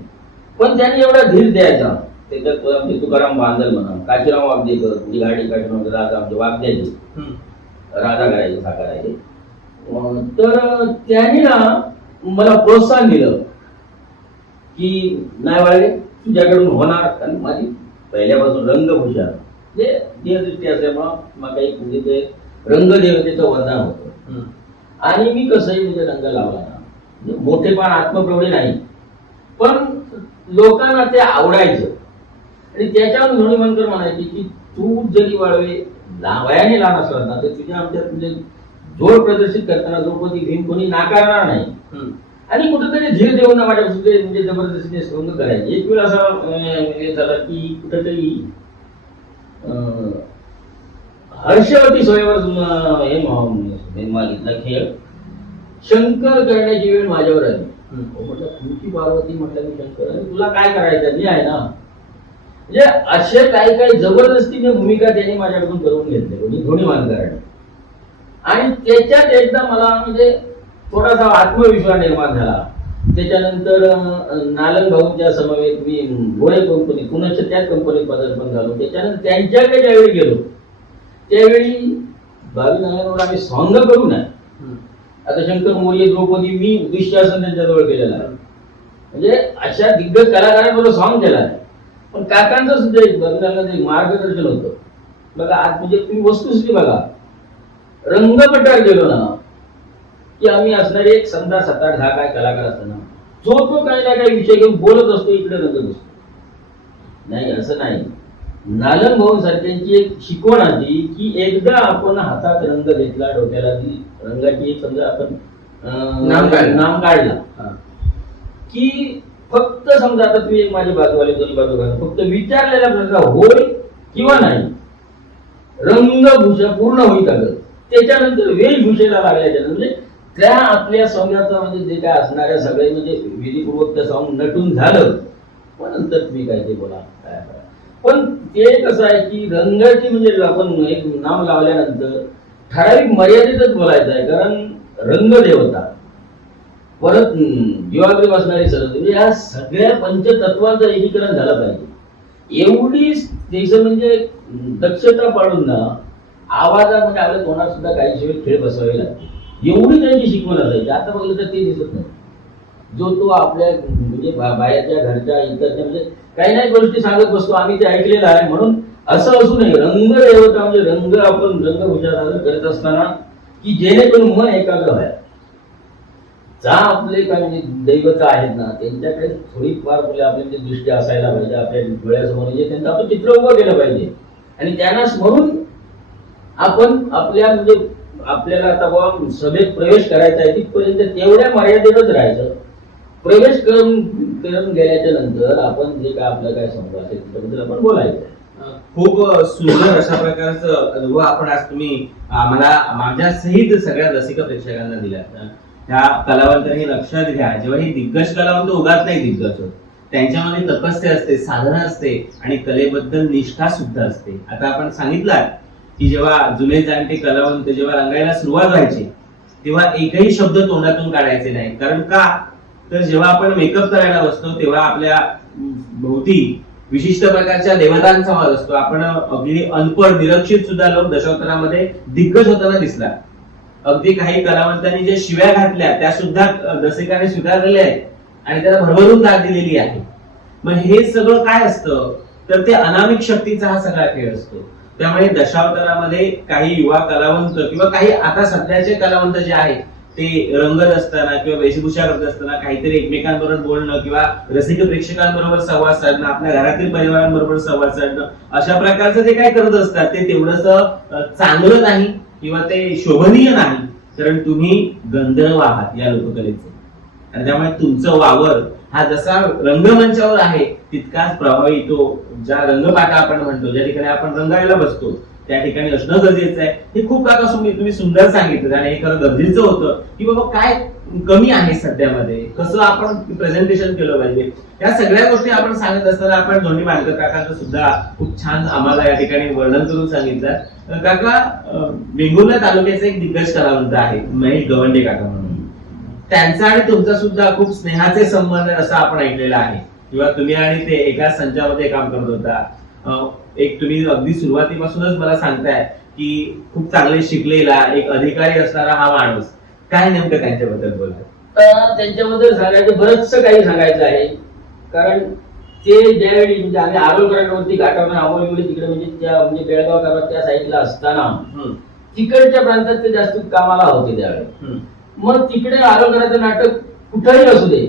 पण त्यांनी एवढा धीर द्यायचा. त्याच्यात तुकाराम बांदल म्हणा, काशीराम वागदेकर, जी गाडी काशीराम राजा आमचे वागद्याचे राजा करायचे साकारायचे. तर त्यांनी ना मला प्रोत्साहन दिलं की नाही बाळगे तुझ्याकडून होणार. कारण माझी पहिल्यापासून रंगभूषा म्हणजे देहदृष्टी असल्यामुळं मग काही म्हणजे ते रंगदेवतेचं वरदान होतं. आणि मी कसंही म्हणजे रंग लावला ना, मोठेपण आत्मप्रौढी नाही, पण लोकांना ते आवडायचं. आणि त्याच्यावर धोंडी मानकर म्हणायची की तू जरी वाळवे वयाने लहान असला ना तर तुझ्या आमच्यात म्हणजे जोर प्रदर्शित करताना द्रौपदी भीम कोणी नाकारणार नाही. आणि कुठेतरी धीर देऊन माझ्यापासून ते म्हणजे जबरदस्तीने रंग करायचे. एक वेळ असा झाला की कुठेतरी हर्षवती सोयीवर हे मागितला खेळ शंकर करण्याची वेळ माझ्यावर आली. म्हटलं तुमची पार्वती, म्हटलं मी शंकर, तुला काय करायचं मी आहे ना. म्हणजे असे काही जबरदस्तीने भूमिका त्यांनी माझ्याकडून करून घेतले धोंडी मानकरांनी. आणि त्याच्यात एकदा मला म्हणजे थोडासा आत्मविश्वास निर्माण झाला. त्याच्यानंतर नालन भाऊंच्या समवेत मी गोरे कंपनी पुण्याच्या त्याच कंपनीत पदार्पण झालो. त्याच्यानंतर त्यांच्याकडे ज्यावेळी गेलो त्यावेळी 22 नोव्हेंबरवर आम्ही सॉंग करू ना. आता शंकर मोर्य, द्रौपदी मी दुःशासन त्यांच्याजवळ केलेला आहे. म्हणजे अशा दिग्गज कलाकारांबरोबर सॉंग केला आहे. पण काकांचं सुद्धा एक एक मार्गदर्शन होतं. बघा आज म्हणजे तुम्ही वस्तुस्थिती बघा, रंगपटात गेलो ना की आम्ही असणारे एक समजा 7-8-10 काय कलाकार असताना तो काही ना काही विषय घेऊन बोलत असतो, इकडे रंगत असतो. नाही असं नाही. नालन भाऊ सारख्यांची एक शिकवण आली की एकदा आपण हातात रंग घेतला, डोक्याला ती रंगाची एक समजा आपण नाम काढला की फक्त समजा आता तुम्ही एक माझी बाजूवाले दोन्ही बाजू घाला, फक्त विचारलेला प्रश्न होय किंवा नाही, रंगभूषा पूर्ण होईल का, त्याच्यानंतर वेशभूषेला लागल्याच्या म्हणजे त्या आपल्या सौंदर्याचं म्हणजे जे काय असणाऱ्या सगळे म्हणजे विधीपूर्वक त्या सॉंग नटून झालं. पण नंतर तुम्ही काय ते बोला काय करा. पण ते कसं आहे की रंगाची म्हणजे आपण एक नाम लावल्यानंतर ठराविक मर्यादेतच बोलायचं आहे. कारण रंग देवता परत जीवाग्री बसणारी सरस्वती, म्हणजे या सगळ्या पंचतत्वांचं एकीकरण झालं पाहिजे. एवढी त्याचं म्हणजे दक्षता पाडून ना आवाजामध्ये आपल्या तोंडात सुद्धा काही शिवाय खेळ बसवावे लागते. एवढी त्यांची शिकवण असायची. आता बघितलं तर ते दिसत नाही. जो तो आपल्या म्हणजे बाहेरच्या घरच्या इतर म्हणजे काही नाही गोष्टी सांगत बसतो, आम्ही ते ऐकलेलं आहे. म्हणून असं असू नये. रंग देवता म्हणजे रंग आपण रंगभूषा करत असताना की जेणेकरून मन एकाग्र व्हाय. जा आपले काय म्हणजे दैवत आहेत ना त्यांच्याकडे थोडीफार आपली दृष्टी असायला पाहिजे. आपल्या डोळ्यासमोर म्हणजे त्यांचं आपण चित्र उभं केलं पाहिजे आणि त्यांना स्मरून आपण आपल्या म्हणजे आपल्याला आता बाबा सभेत प्रवेश करायचा आहे तिथपर्यंत तेवढ्या मर्यादेतच राहायचं. प्रवेश करून गेल्याच्या नंतर आपण जे काय आपलं काय समजा असेल त्याच्याबद्दल आपण बोलायचं. खूप सुंदर अशा प्रकारचं अनुभव आपण आज तुम्ही आम्हाला माझ्या सहित सगळ्या रसिक प्रेक्षकांना दिला. त्या कलावंतांनी लक्षात घ्या, जेव्हा ही दिग्गज कलावंत उगाच नाही दिग्गज होत, त्यांच्यामध्ये तपस्या असते, साधना असते आणि कलेबद्दल निष्ठा सुद्धा असते. आता आपण सांगितलं की जेव्हा जुने जाणते कलावंत जेव्हा रंगायला सुरुवात व्हायची तेव्हा एकही शब्द तोंडातून काढायचे नाही. कारण का तर जेव्हा आपण मेकअप करायला बसतो तेव्हा आपल्या भोवती विशिष्ट प्रकारच्या देवतांचा वाद असतो. आपण अगदी अनपढ निरक्षित सुद्धा लोक दशावतारामध्ये दिग्गज होताना दिसला. अगदी काही कलावंतांनी जे शिव्या घातल्या त्या सुद्धा रसिकाने स्वीकारलेल्या आहेत आणि त्याला भरभरून दाद दिलेली आहे. मग हे सगळं काय असतं तर ते अनामिक शक्तीचा हा सगळा खेळ असतो. त्यामुळे दशावतारामध्ये काही युवा कलावंत किंवा काही आता सध्याचे कलावंत जे आहेत ते रंगत असताना किंवा वेशभूषा करत असताना काहीतरी एकमेकांबरोबर बोलणं किंवा रसिक प्रेक्षकांबरोबर संवाद साधणं, आपल्या घरातील परिवारांबरोबर संवाद साधणं, अशा प्रकारचं जे काय करत असतात ते तेवढंच चांगलं नाही किंवा ते शोभनीय नाही. कारण तुम्ही गंधर्व आहात या लोककलेचे आणि त्यामुळे तुमचं वावर हा जसा रंगमंचावर आहे तितकाच प्रभावी तो ज्या रंगपाटा आपण म्हणतो, ज्या ठिकाणी आपण रंगायला बसतो त्या ठिकाणी असणं गरजेचं आहे. हे खूप काका तुम्ही सुंदर सांगितलं आणि हे खरं गरजेचं होतं की बाबा काय कमी आहे सध्यामध्ये, कसं आपण प्रेझेंटेशन केलं पाहिजे. या सगळ्या गोष्टी आपण सांगत असताना आपण दोन्ही मानकर काकांचं सुद्धा खूप छान आम्हाला या ठिकाणी वर्णन करून सांगितलं. काका, वेंगुर्ला तालुक्याचे एक दिग्गज कलावंत आहे महेश गवंडे काका म्हणून. त्यांचा आणि तुमचा सुद्धा खूप स्नेहाचे संबंध असं आपण ऐकलेलं आहे किंवा तुम्ही आणि ते एकाच संचामध्ये काम करत होता. एक तुम्ही अगदी सुरुवातीपासूनच मला सांगताय की खूप चांगले शिकलेला एक अधिकारी असणारा हा माणूस, काय नेमकं त्यांच्याबद्दल बोलतात? त्यांच्याबद्दल सांगायचं बरंचसं काही सांगायचं आहे. कारण ते ज्यावेळी म्हणजे आम्ही आरोग्यावरती घाटावर आंबोली तिकडे म्हणजे त्या म्हणजे बेळगाव कराड त्या साईडला असताना तिकडच्या प्रांतात ते जास्त कामाला होते त्यावेळी. मग तिकडे आरोग्याचं नाटक कुठेही असू दे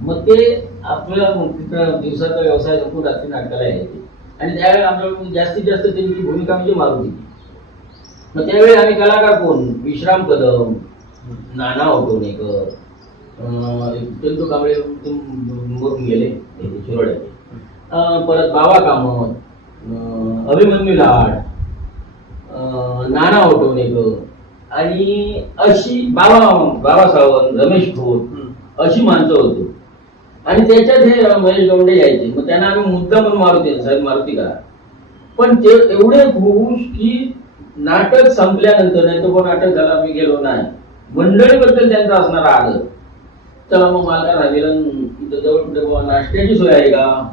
मग ते आपल्या तिकडं दिवसाचा व्यवसाय संपून रात्री नाटकाला यायचे आणि त्यावेळी आमच्या जास्तीत जास्त त्यांची भूमिका म्हणजे मारुती. मग त्यावेळी आम्ही कलाकार कोण, विश्राम कदम, नाना ओटोनेकर, चंदू कांबळे मरून गेले शिरोड्याचे, परत बाबा कामत, अभिमन्यू लाड, नाना ओटोनेकर आणि अशी बाबा सावंत, रमेश खोत अशी माणसं होती. आणि त्याच्यात हे महेश गवंडे यायचे. मग त्यांना आम्ही मुद्दा म्हणून मारुती साहेब मारुती करा. पण ते एवढे खुश की नाटक संपल्यानंतर, नाही तो नाटक झाला मी गेलो नाही, मंडळीबद्दल त्यांचा असणारा आदर. चला मग मला राहिलं जवळ कुठे नाश्त्याची सोय आहे का,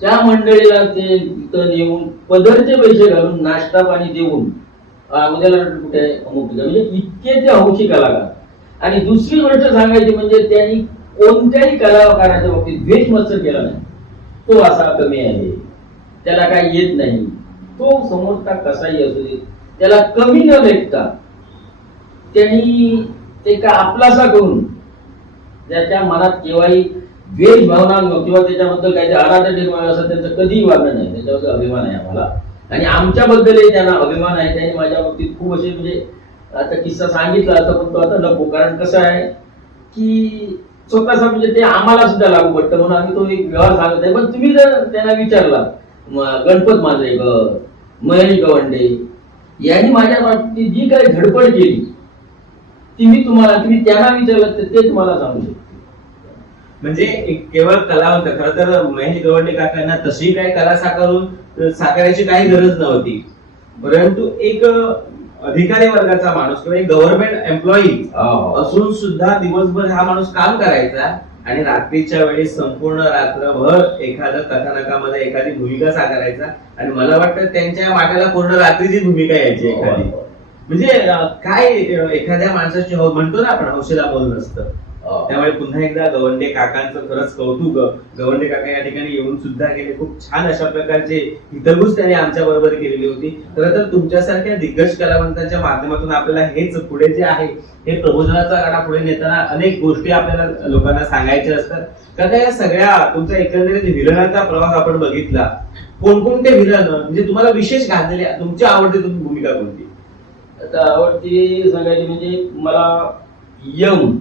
त्या मंडळीला ते तिथं नेऊन पदरचे पैसे घालून नाश्ता पाणी देऊन उद्याला कुठे अमुक म्हणजे इतके ते हौशी कलाकार. आणि दुसरी गोष्ट सांगायची म्हणजे त्यांनी कोणत्याही कलाकाराच्या बाबतीत द्वेष मत्सर केला नाही. तो असा कमी आहे, त्याला काही येत नाही, तो समोरचा कसाही असू दे त्याला कमी न लेखता त्यांनी ते का आपलासा करून त्याच्या मनात केव्हाही द्वेष भावना किंवा त्याच्याबद्दल काहीतरी अनादर निर्माण असं त्यांचं कधीही वागणं नाही. त्याच्याबद्दल अभिमान आहे आम्हाला आणि आमच्याबद्दलही त्यांना अभिमान आहे. त्यांनी माझ्या बाबतीत खूप असे म्हणजे आता किस्सा सांगितला असं पण तो आता नको. कारण कसं आहे की स्वतःचा म्हणजे ते आम्हाला सुद्धा लागू पडतं म्हणून आम्ही तो एक व्यवहार सांगत आहे. पण तुम्ही जर त्यांना विचारला गणपत मांजरेकर, महेश गवंडे यांनी माझ्या बाबतीत जी काही धडपड केली तुम्ही त्यांना विचारलं तर ते तुम्हाला सांगू शकतो. म्हणजे केवळ कलावंत, खरं तर महेश गवंडे काकांना तशी काही कला साकारायची काही गरज नव्हती, परंतु एक अधिकारी वर्गाचा माणूस किंवा एक गव्हर्नमेंट एम्प्लॉई असून सुद्धा दिवसभर हा माणूस काम करायचा आणि रात्रीच्या वेळी संपूर्ण रात्रभर एखाद्या कथानकामध्ये एखादी भूमिका साकारायचा आणि मला वाटतं त्यांच्या माटाला पूर्ण रात्रीची भूमिका यायची एखादी. म्हणजे काय एखाद्या माणसाची म्हणतो ना आपण हौशेला बोल नसतं. त्यामुळे पुन्हा एकदा गवंडे काकांचं खरंच कौतुक. गवंडे काका या ठिकाणी येऊन सुद्धा गेले. खूप छान अशा प्रकारचे हितगुज त्यांनी आमच्या बरोबर केलेली होती. खरं तर तुमच्यासारख्या दिग्गज कलावंतांच्या माध्यमातून आपल्याला हेच पुढे जे आहे हे प्रबोधनाचा गाडा पुढे नेताना अनेक गोष्टी आपल्याला लोकांना सांगायच्या असतात. कारण या सगळ्या तुमचा एकंदरीत विलनाचा प्रवास आपण बघितला. कोणकोणते विलन म्हणजे तुम्हाला विशेष गाजलेले तुमची आवडती भूमिका कोणती? आता आवडती सांगायची म्हणजे मला यम,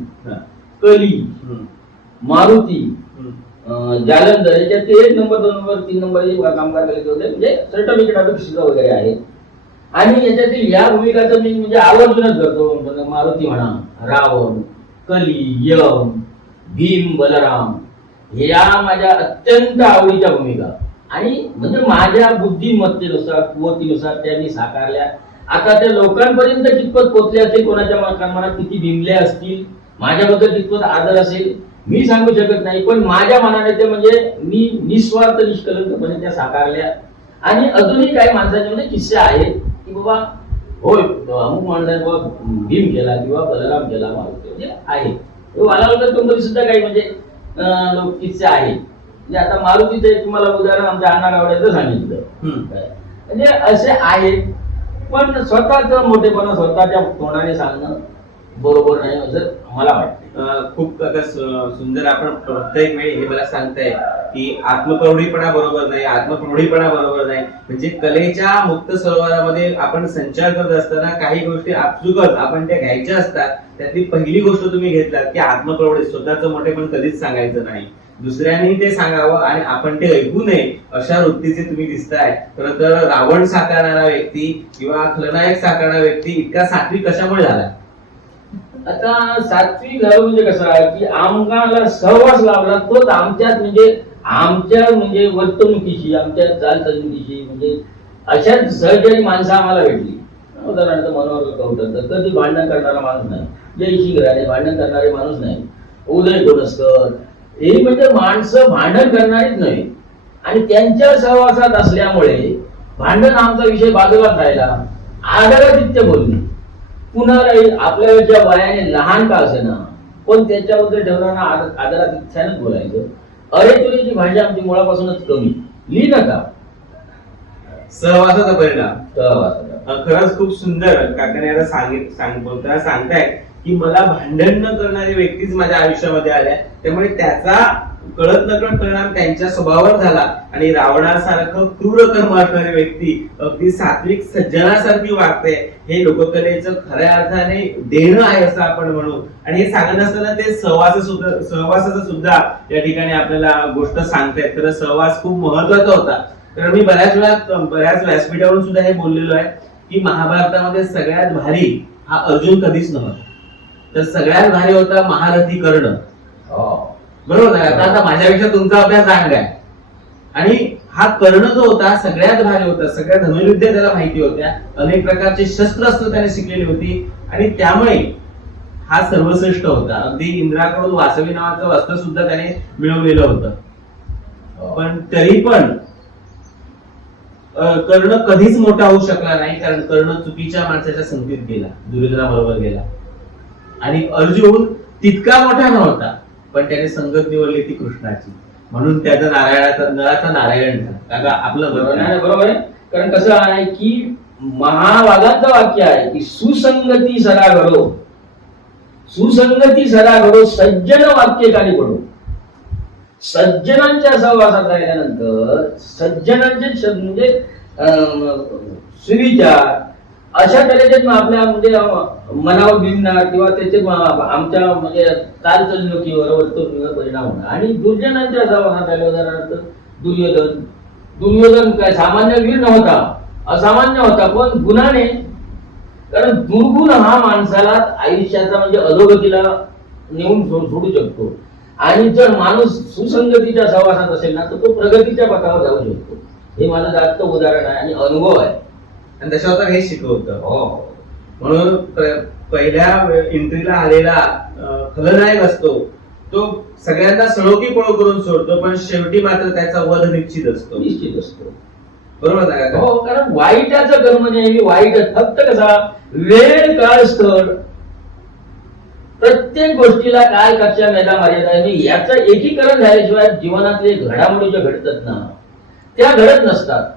कली, मारुती, जालंधर याच्यात ते 1 नंबर 2 नंबर 3 नंबर कामगार केले होते. म्हणजे सर्टिफिकेट अपेक्षित वगैरे आहेत. आणि याच्यातील या भूमिकाचं मी म्हणजे आवर्जूनच करतो. मारुती म्हणा, रावण, कली, यम, भीम, बलराम या माझ्या अत्यंत आवडीच्या भूमिका आणि म्हणजे माझ्या बुद्धिमत्तेनुसार कुवतीनुसार त्यांनी साकारल्या. आता त्या लोकांपर्यंत कितपत पोहोचले असतील, कोणाच्या मनात किती बिंबले असतील, माझ्याबद्दल कितपत आदर असेल मी सांगू शकत नाही. पण माझ्या मनाने ते म्हणजे मी निस्वार्थ निष्कलंकपणे त्या साकारल्या. आणि अजूनही काही माणसाचे म्हणजे किस्से आहेत की बाबा होय अमुक माणसाने बाबा भीम केला किंवा बलराम केला मारुती म्हणजे आहे. वालावलकर कंपनी सुद्धा काही म्हणजे लोक किस्से आहेत. म्हणजे आता मारुतीचं एक तुम्हाला उदाहरण आमच्या अण्णा गावड्याचं सांगितलं. म्हणजे असे आहेत. पण स्वतःच मोठेपणा स्वतःच्या तोंडाने सांगणं बरोबर नाही असं मला वाटतं. खूप सुंदर आपण प्रत्येक वेळी हे मला सांगताय की आत्मप्रौढीपणा बरोबर नाही, आत्मप्रौढीपणा बरोबर नाही. म्हणजे कलेच्या मुक्त सरोवरामध्ये आपण संचार करत असताना काही गोष्टी आपसुकच आपण त्या घ्यायच्या असतात. त्यातली पहिली गोष्ट तुम्ही घेतलात की आत्मप्रौढी. स्वतःचं मोठेपण कधीच सांगायचं नाही, दुसऱ्यांनी ते सांगावं आणि आपण ते ऐकू नये अशा वृत्तीचे तुम्ही दिसताय. खरं तर रावण साकारणारा व्यक्ती किंवा खलनायक साकारणारा व्यक्ती इतका सात्विक कशामुळे झाला? आता सात्विक झालं म्हणजे कसं आहे की आम्हाला सहवास लाभला तोच आमच्यात म्हणजे वर्तणुकीशी आमच्या चालचलणुकीशी म्हणजे अशाच सहजारी माणसं आम्हाला भेटली. उदाहरणार्थ मनोहर कवठकर कधी भांडण करणारा माणूस नाही, जय शिंगराणे भांडण करणारे माणूस नाही, उदय कोणस्कर हे म्हणजे माणसं भांडण करणारीच नाही. आणि त्यांच्या सहवासात असल्यामुळे भांडण आमचा विषय बाजूलाच राहिला. आदरातिथ्य बोलणे कुणालाही आपल्याच्या वयाने लहान का असेना पण त्याच्याबद्दल ठेवणारा आदरातिथ्यानंच बोलायचं. अरे तुरीची भाषा आमची मुळापासूनच कमी लिहि नका. सहवासाचा परिणाम. सहवासाचा खरंच खूप सुंदर काकाने आता सांगताय की मला भांडण न करणारी व्यक्तीच माझ्या आयुष्यामध्ये आल्या. त्यामुळे त्याचा कळत नकळत परिणाम त्यांच्या स्वभावावर झाला. आणि रावणासारखं क्रूर कर्म असणारी व्यक्ती अगदी सात्विक सज्जनासारखी वागते. हे लोककलेचं खऱ्या अर्थाने देणं आहे असं आपण म्हणू. आणि हे सांगत असताना ते सहवासाचं सुद्धा या ठिकाणी आपल्याला गोष्ट सांगतायत. तर सहवास खूप महत्वाचा होता. कारण मी बऱ्याच व्यासपीठावरून सुद्धा हे बोललेलो आहे की महाभारतामध्ये सगळ्यात भारी हा अर्जुन कधीच नव्हता, तर सगळ्यात भारी होता महारथी कर्ण. बरोबर आहे. आता माझ्यापेक्षा तुमचा अभ्यास चांगला आहे. आणि हा कर्ण जो होता सगळ्यात भारी होता. सगळ्या धनुर्विद्या त्याला माहिती होत्या, अनेक प्रकारचे शस्त्रास्त्र त्याने शिकलेली होती आणि त्यामुळे हा सर्वश्रेष्ठ होता. अगदी इंद्राकडून वासवी नावाचं वस्त्र सुद्धा त्याने मिळवलेलं होतं. पण तरी पण कर्ण कधीच मोठा होऊ शकला नाही. कारण कर्ण चुकीच्या माणसाच्या संगतीत गेला, दुर्योधनाबरोबर गेला. आणि अर्जुन तितका मोठा नव्हता पण त्याने संगत निवडली ती कृष्णाची. म्हणून त्याचा नराचा नारायण झाला. आपलं बरोबर आहे. कारण कसं आहे की महावादाचं वाक्य आहे की सुसंगती सदा घडो, सुसंगती सदा घडो, सज्जन वाक्य काली पडो. सज्जनांच्या सहवासात राहिल्यानंतर सज्जनांचे म्हणजे सुविचार अशा तऱ्हेचे आपल्या म्हणजे मनावर बिंबणार किंवा त्याचे आमच्या म्हणजे चालचलणुकीवर वर्तणुकीवर परिणाम होणार. आणि दुर्जनांच्या सहवासात राहिल्या उदाहरणार्थ दुर्योधन काय सामान्य वीर नव्हता, असामान्य होता पण गुणाने. कारण दुर्गुण हा माणसाला आयुष्याचा म्हणजे अधोगतीला नेऊन सोडू शकतो. आणि जर माणूस सुसंगतीच्या सहवासात असेल ना तर तो प्रगतीच्या पथावर जाऊ शकतो. हे माझं जास्त उदाहरण आहे आणि अनुभव आहे. आणि त्याच्यावर हे शिकवतं. हो. म्हणून पहिल्या एंट्रीला आलेला खलनायक असतो तो सगळ्यांना सळोकी पळो करून सोडतो, पण शेवटी मात्र त्याचा वध निश्चित असतो. निश्चित असतो. बरोबर ना काका? हो, कारण वाईटाचं कर्म नेहमी वाईटच. फक्त कसा वेळ काळ स्थळ प्रत्येक गोष्टीला काय कक्षा मेधा मर्यादा आहे. मी याचं एकीकरण झाल्याशिवाय जीवनातले घडामोडी ज्या घडतात ना त्या घडत नसतात.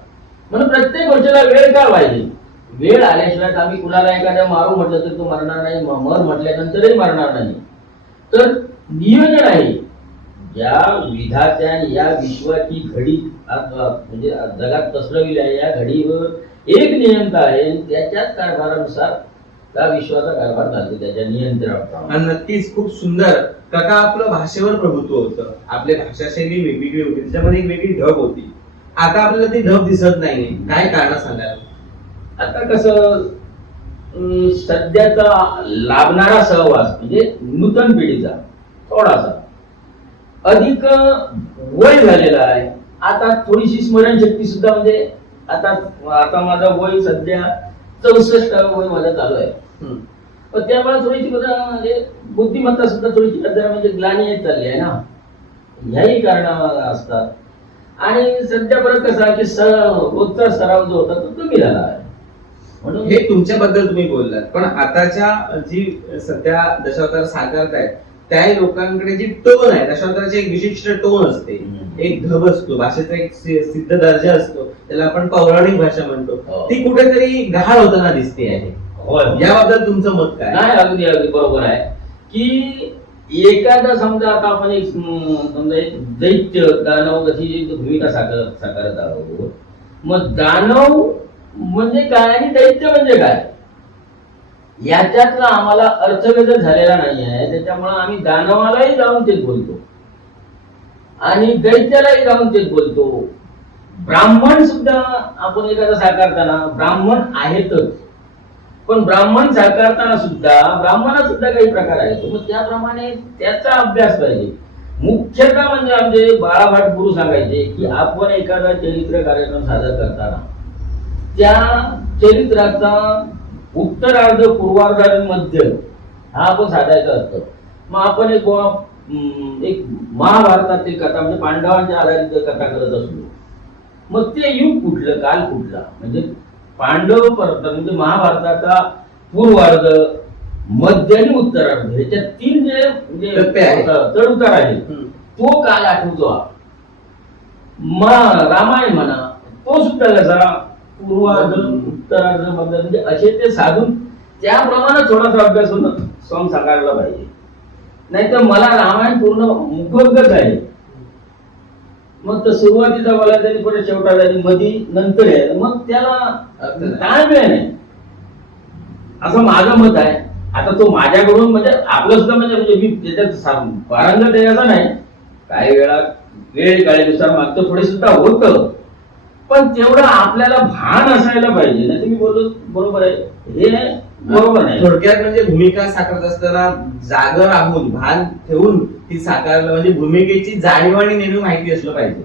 म्हणून प्रत्येक गोष्टीला वेळ का पाहिजे. वेळ आल्याशिवाय आम्ही कुणाला एखाद्या मारू म्हटलं तर तो मरणार नाही, मर म्हटल्यानंतरही मरणार नाही. तर नियोजन आहे. या विधात्याने या विश्वाची घडी म्हणजे जगात पसरविली आहे. या घडीवर एक नियंता आहे, त्याच्याच कारभारानुसार त्या विश्वाचा कारभार चालतो, त्याच्या नियंत्रणाप्रमाणे. आणि नक्कीच खूप सुंदर काका. आपलं भाषेवर प्रभुत्व होतं, आपली भाषा शैली वेगवेगळी होती, त्याच्यामध्ये एक वेगळी ढब होती. आता आपल्याला ती ढब दिसत नाही. काय कारण सांगाल? आता कसं सध्याचा लाभणारा सहवास म्हणजे नूतन पिढीचा थोडासा अधिक वय झालेला आहे. आता थोडीशी स्मरणशक्ती सुद्धा म्हणजे आता आता माझा वय सध्या 64 वय माझं चालू आहे. पण त्यामुळे थोडीशी म्हणजे बुद्धिमत्ता सुद्धा थोडीशी जरा म्हणजे ग्लानी येत चालली आहे ना. ह्याही कारण असतात. आणि सध्या परत कसं आहे की रोजचा सराव जो होता तो कमी झाला आहे. म्हणून हे तुमच्याबद्दल तुम्ही बोललात, पण आताच्या जी सध्या दशावतार साकारतायत त्या लोकांकडे जी टोन आहे, दशावताराची एक विशिष्ट टोन असते, एक ढब असतो, भाषेचा एक सिद्ध दर्जा असतो, त्याला आपण पौराणिक भाषा म्हणतो, ती कुठेतरी गहाळ होताना दिसते आहे. याबद्दल तुमचं मत काय? नाही, अगदी अगदी बरोबर आहे की एखादा समजा आता आपण एक समजा एक दैत्य दानव कशी भूमिका साकारत आहोत. मग दानव म्हणजे काय आणि दैत्य म्हणजे काय याच्यातला आम्हाला अर्थभेद झालेला नाही आहे. त्याच्यामुळे आम्ही दानवालाही जाऊन तेच बोलतो आणि दैत्यालाही जाऊन तेच बोलतो. ब्राह्मण सुद्धा आपण एखादा साकारताना ब्राह्मण आहेतच, पण ब्राह्मण साकारताना सुद्धा ब्राह्मणात सुद्धा काही प्रकार आहेत. मग त्याप्रमाणे त्याचा अभ्यास पाहिजे. मुख्यतः म्हणजे आमचे बाळाभाट गुरु सांगायचे की आपण एखादा चरित्र कार्यक्रम सादर करताना त्या चरित्राचा उत्तरार्ध पूर्वार्ध आणि मध्य हा आपण साधायचा असतो. मग आपण एक महाभारतातील कथा म्हणजे पांडवांच्या आधारित कथा करत असतो. मग ते युग कुठलं काल कुठला म्हणजे पांडव पर्यंत म्हणजे महाभारताचा पूर्वार्ध मध्य आणि उत्तरार्ध ह्याच्या 3 जे म्हणजे चढ उतार आहे तो काल आठवतो. रामायण म्हणा तो सुद्धा कसा पूर्वार्ध उत्तरार्ध मध्य म्हणजे असे ते साधून त्याप्रमाणे थोडासा अभ्यास होणं सॉंग सांगायला पाहिजे. नाहीतर मला रामायण पूर्ण मुखोद्गत आहे. मग तर सुरुवातीचा बोलायला तरी परत शेवटा झाली मधी नंतर आहे, मग त्याला काय वेळ नाही असं माझं मत आहे. आता तो माझ्याकडून म्हणजे आपलं सुद्धा म्हणजे मी त्याच्यात पारंगत यायचा नाही. काही वेळा वेळ काळेनुसार मागतं थोडे सुद्धा होतं, पण तेवढं आपल्याला भान असायला पाहिजे. नाही तुम्ही बोलतो बरोबर आहे, हे बरोबर नाही. थोडक्यात म्हणजे भूमिका साकारत असताना जागर राहून भान ठेवून ती साकारलं म्हणजे भूमिकेची जाणीव आणि नेहमी माहिती असलं पाहिजे,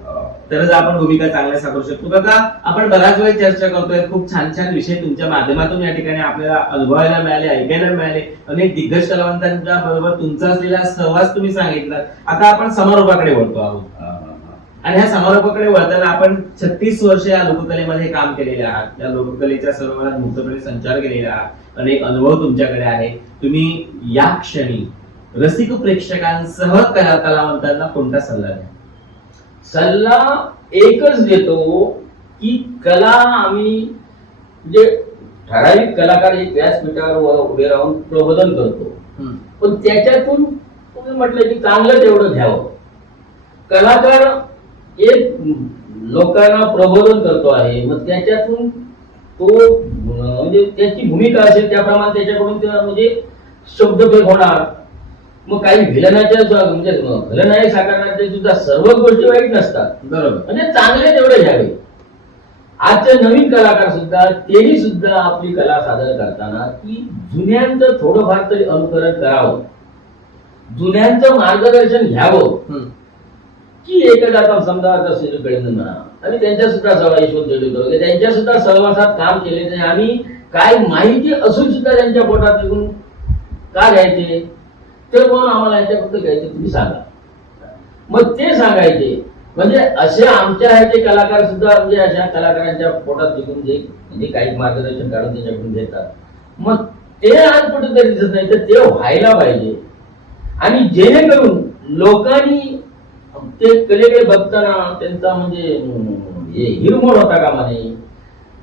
तरच आपण भूमिका चांगल्या साकारू शकतो. बघा आपण बराच वेळ चर्चा करतोय, खूप छान छान विषय तुमच्या माध्यमातून या ठिकाणी आपल्याला अनुभवायला मिळाले, ऐकायला मिळाले. अनेक दिग्गज कलावंतांच्या बरोबर तुमचा असलेला सहवास तुम्ही सांगितला. आता आपण समारोपाकडे वळतो आहोत आणि ह्या समारोपाकडे वळताना आपण 36 वर्ष या लोककलेमध्ये काम केलेले आहात. या लोककलेच्या सर्वांना मुक्तपणे संचार केलेला आहात. अनेक अनुभव तुमच्याकडे आहे. तुम्ही या क्षणी रसिक प्रेक्षकांसह कलावंतांना कोणता सल्ला द्या? सल्ला एकच देतो की कला आम्ही म्हणजे ठराविक कलाकार एक व्यासपीठावर उभे राहून प्रबोधन करतो, पण त्याच्यातून तुम्ही म्हटलं की चांगलं तेवढं घ्यावं. कलाकार एक लोकांना प्रबोधन करतो आहे, मग त्याच्यातून तो म्हणजे त्याची भूमिका असेल त्याप्रमाणे त्याच्याकडून म्हणजे शब्दभेद होणार. मग काही विलनाच्या म्हणजे खलनायक साकारण्याचे सुद्धा सर्व गोष्टी वाईट नसतात, बरोबर, म्हणजे चांगले तेवढे घ्यावे. आजचे नवीन कलाकार सुद्धा तेही सुद्धा आपली कला सादर करताना की जुन्यांचं थोडंफार तरी अनुकरण करावं, जुन्यांचं मार्गदर्शन घ्यावं. की एखादा आता समजा आता सुनील कळेंदन म्हणा आणि त्यांच्या सुद्धा सहवास यशवंत देवकर त्यांच्या सुद्धा सहवासात काम केले नाही आम्ही काय माहिती असून सुद्धा त्यांच्या पोटात निघून का घ्यायचे तर म्हणून आम्हाला यांच्याकडे घ्यायचे तुम्ही सांगा. मग ते सांगायचे म्हणजे असे आमच्या ह्याचे कलाकार सुद्धा म्हणजे अशा कलाकारांच्या पोटात निघून जे म्हणजे काही मार्गदर्शन काढून त्याच्याकडून घेतात. मग ते आज कुठेतरी दिसत नाही तर ते व्हायला पाहिजे आणि जेणेकरून लोकांनी ते कलेकडे बघताना त्यांचा म्हणजे हिरमोड होता कामा नये.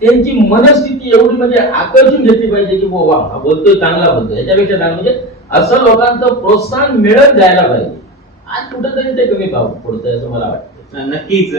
त्यांची मनस्थिती एवढी म्हणजे आकर्षून घेतली पाहिजे की वा हा बोलतोय चांगला बोलतोय याच्यापेक्षा चांगला म्हणजे असं लोकांचं प्रोत्साहन मिळत जायला पाहिजे. आज कुठेतरी ते कमी पडतंय असं मला वाटतं. नक्कीच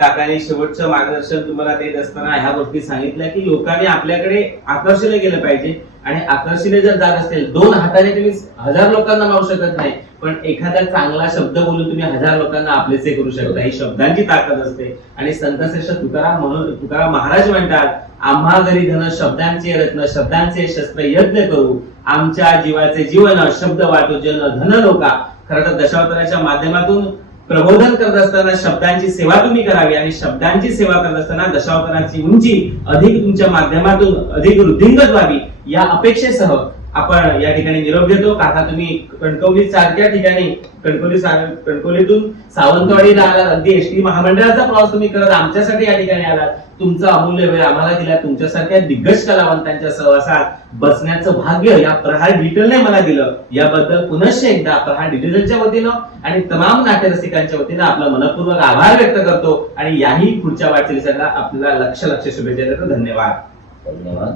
काकांनी शेवटचं मार्गदर्शन तुम्हाला देत असताना ह्या गोष्टी सांगितल्या की लोकांनी आपल्याकडे आकर्षित केलं पाहिजे आणि आकर्षित जर जात असेल 2 हाताने तुम्ही 1000 लोकांना मारू शकत नाही पण एखादा चांगला शब्द बोलून तुम्ही 1000 लोकांना आपलेसे करू शकता. ही शब्दांची ताकद असते आणि संतश्रेष्ठ तुकाराम महाराज म्हणतात आम्हा घरी धन शब्दांचे रत्न शब्दांचे शस्त्र यज्ञ करू आमच्या जीवाचे जीवन शब्द वाटो जन धन लोका. खरं तर दशावताराच्या माध्यमातून प्रबोधन करत असताना शब्दांची सेवा तुम्ही करावी आणि शब्दांची सेवा करत असताना दशावताराची उंची अधिक तुमच्या माध्यमातून अधिक वृद्धिंगत व्हावी या अपेक्षेसह आपण या ठिकाणी निरोप घेतो. काका तुम्ही कणकवली सारख्या ठिकाणी कणकवलीतून सावंतवाडीला आलात अगदी एसटी महामंडळाचा प्रवास तुम्ही करत आमच्यासाठी या ठिकाणी आलात. तुमचा अमूल्य वेळ आम्हाला दिला. तुमच्यासारख्या दिग्गज कलावंतांच्या सहवासात बसण्याचं भाग्य या प्रहार डिजिटलने मला दिलं. याबद्दल पुनश्च एकदा प्रहार डिजिटलच्या वतीनं आणि तमाम नाट्यरसिकांच्या वतीनं आपला मनपूर्वक आभार व्यक्त करतो आणि याही पुढच्या वाटचालीसाठी आपल्याला लक्ष शुभेच्छा देतो. धन्यवाद. धन्यवाद.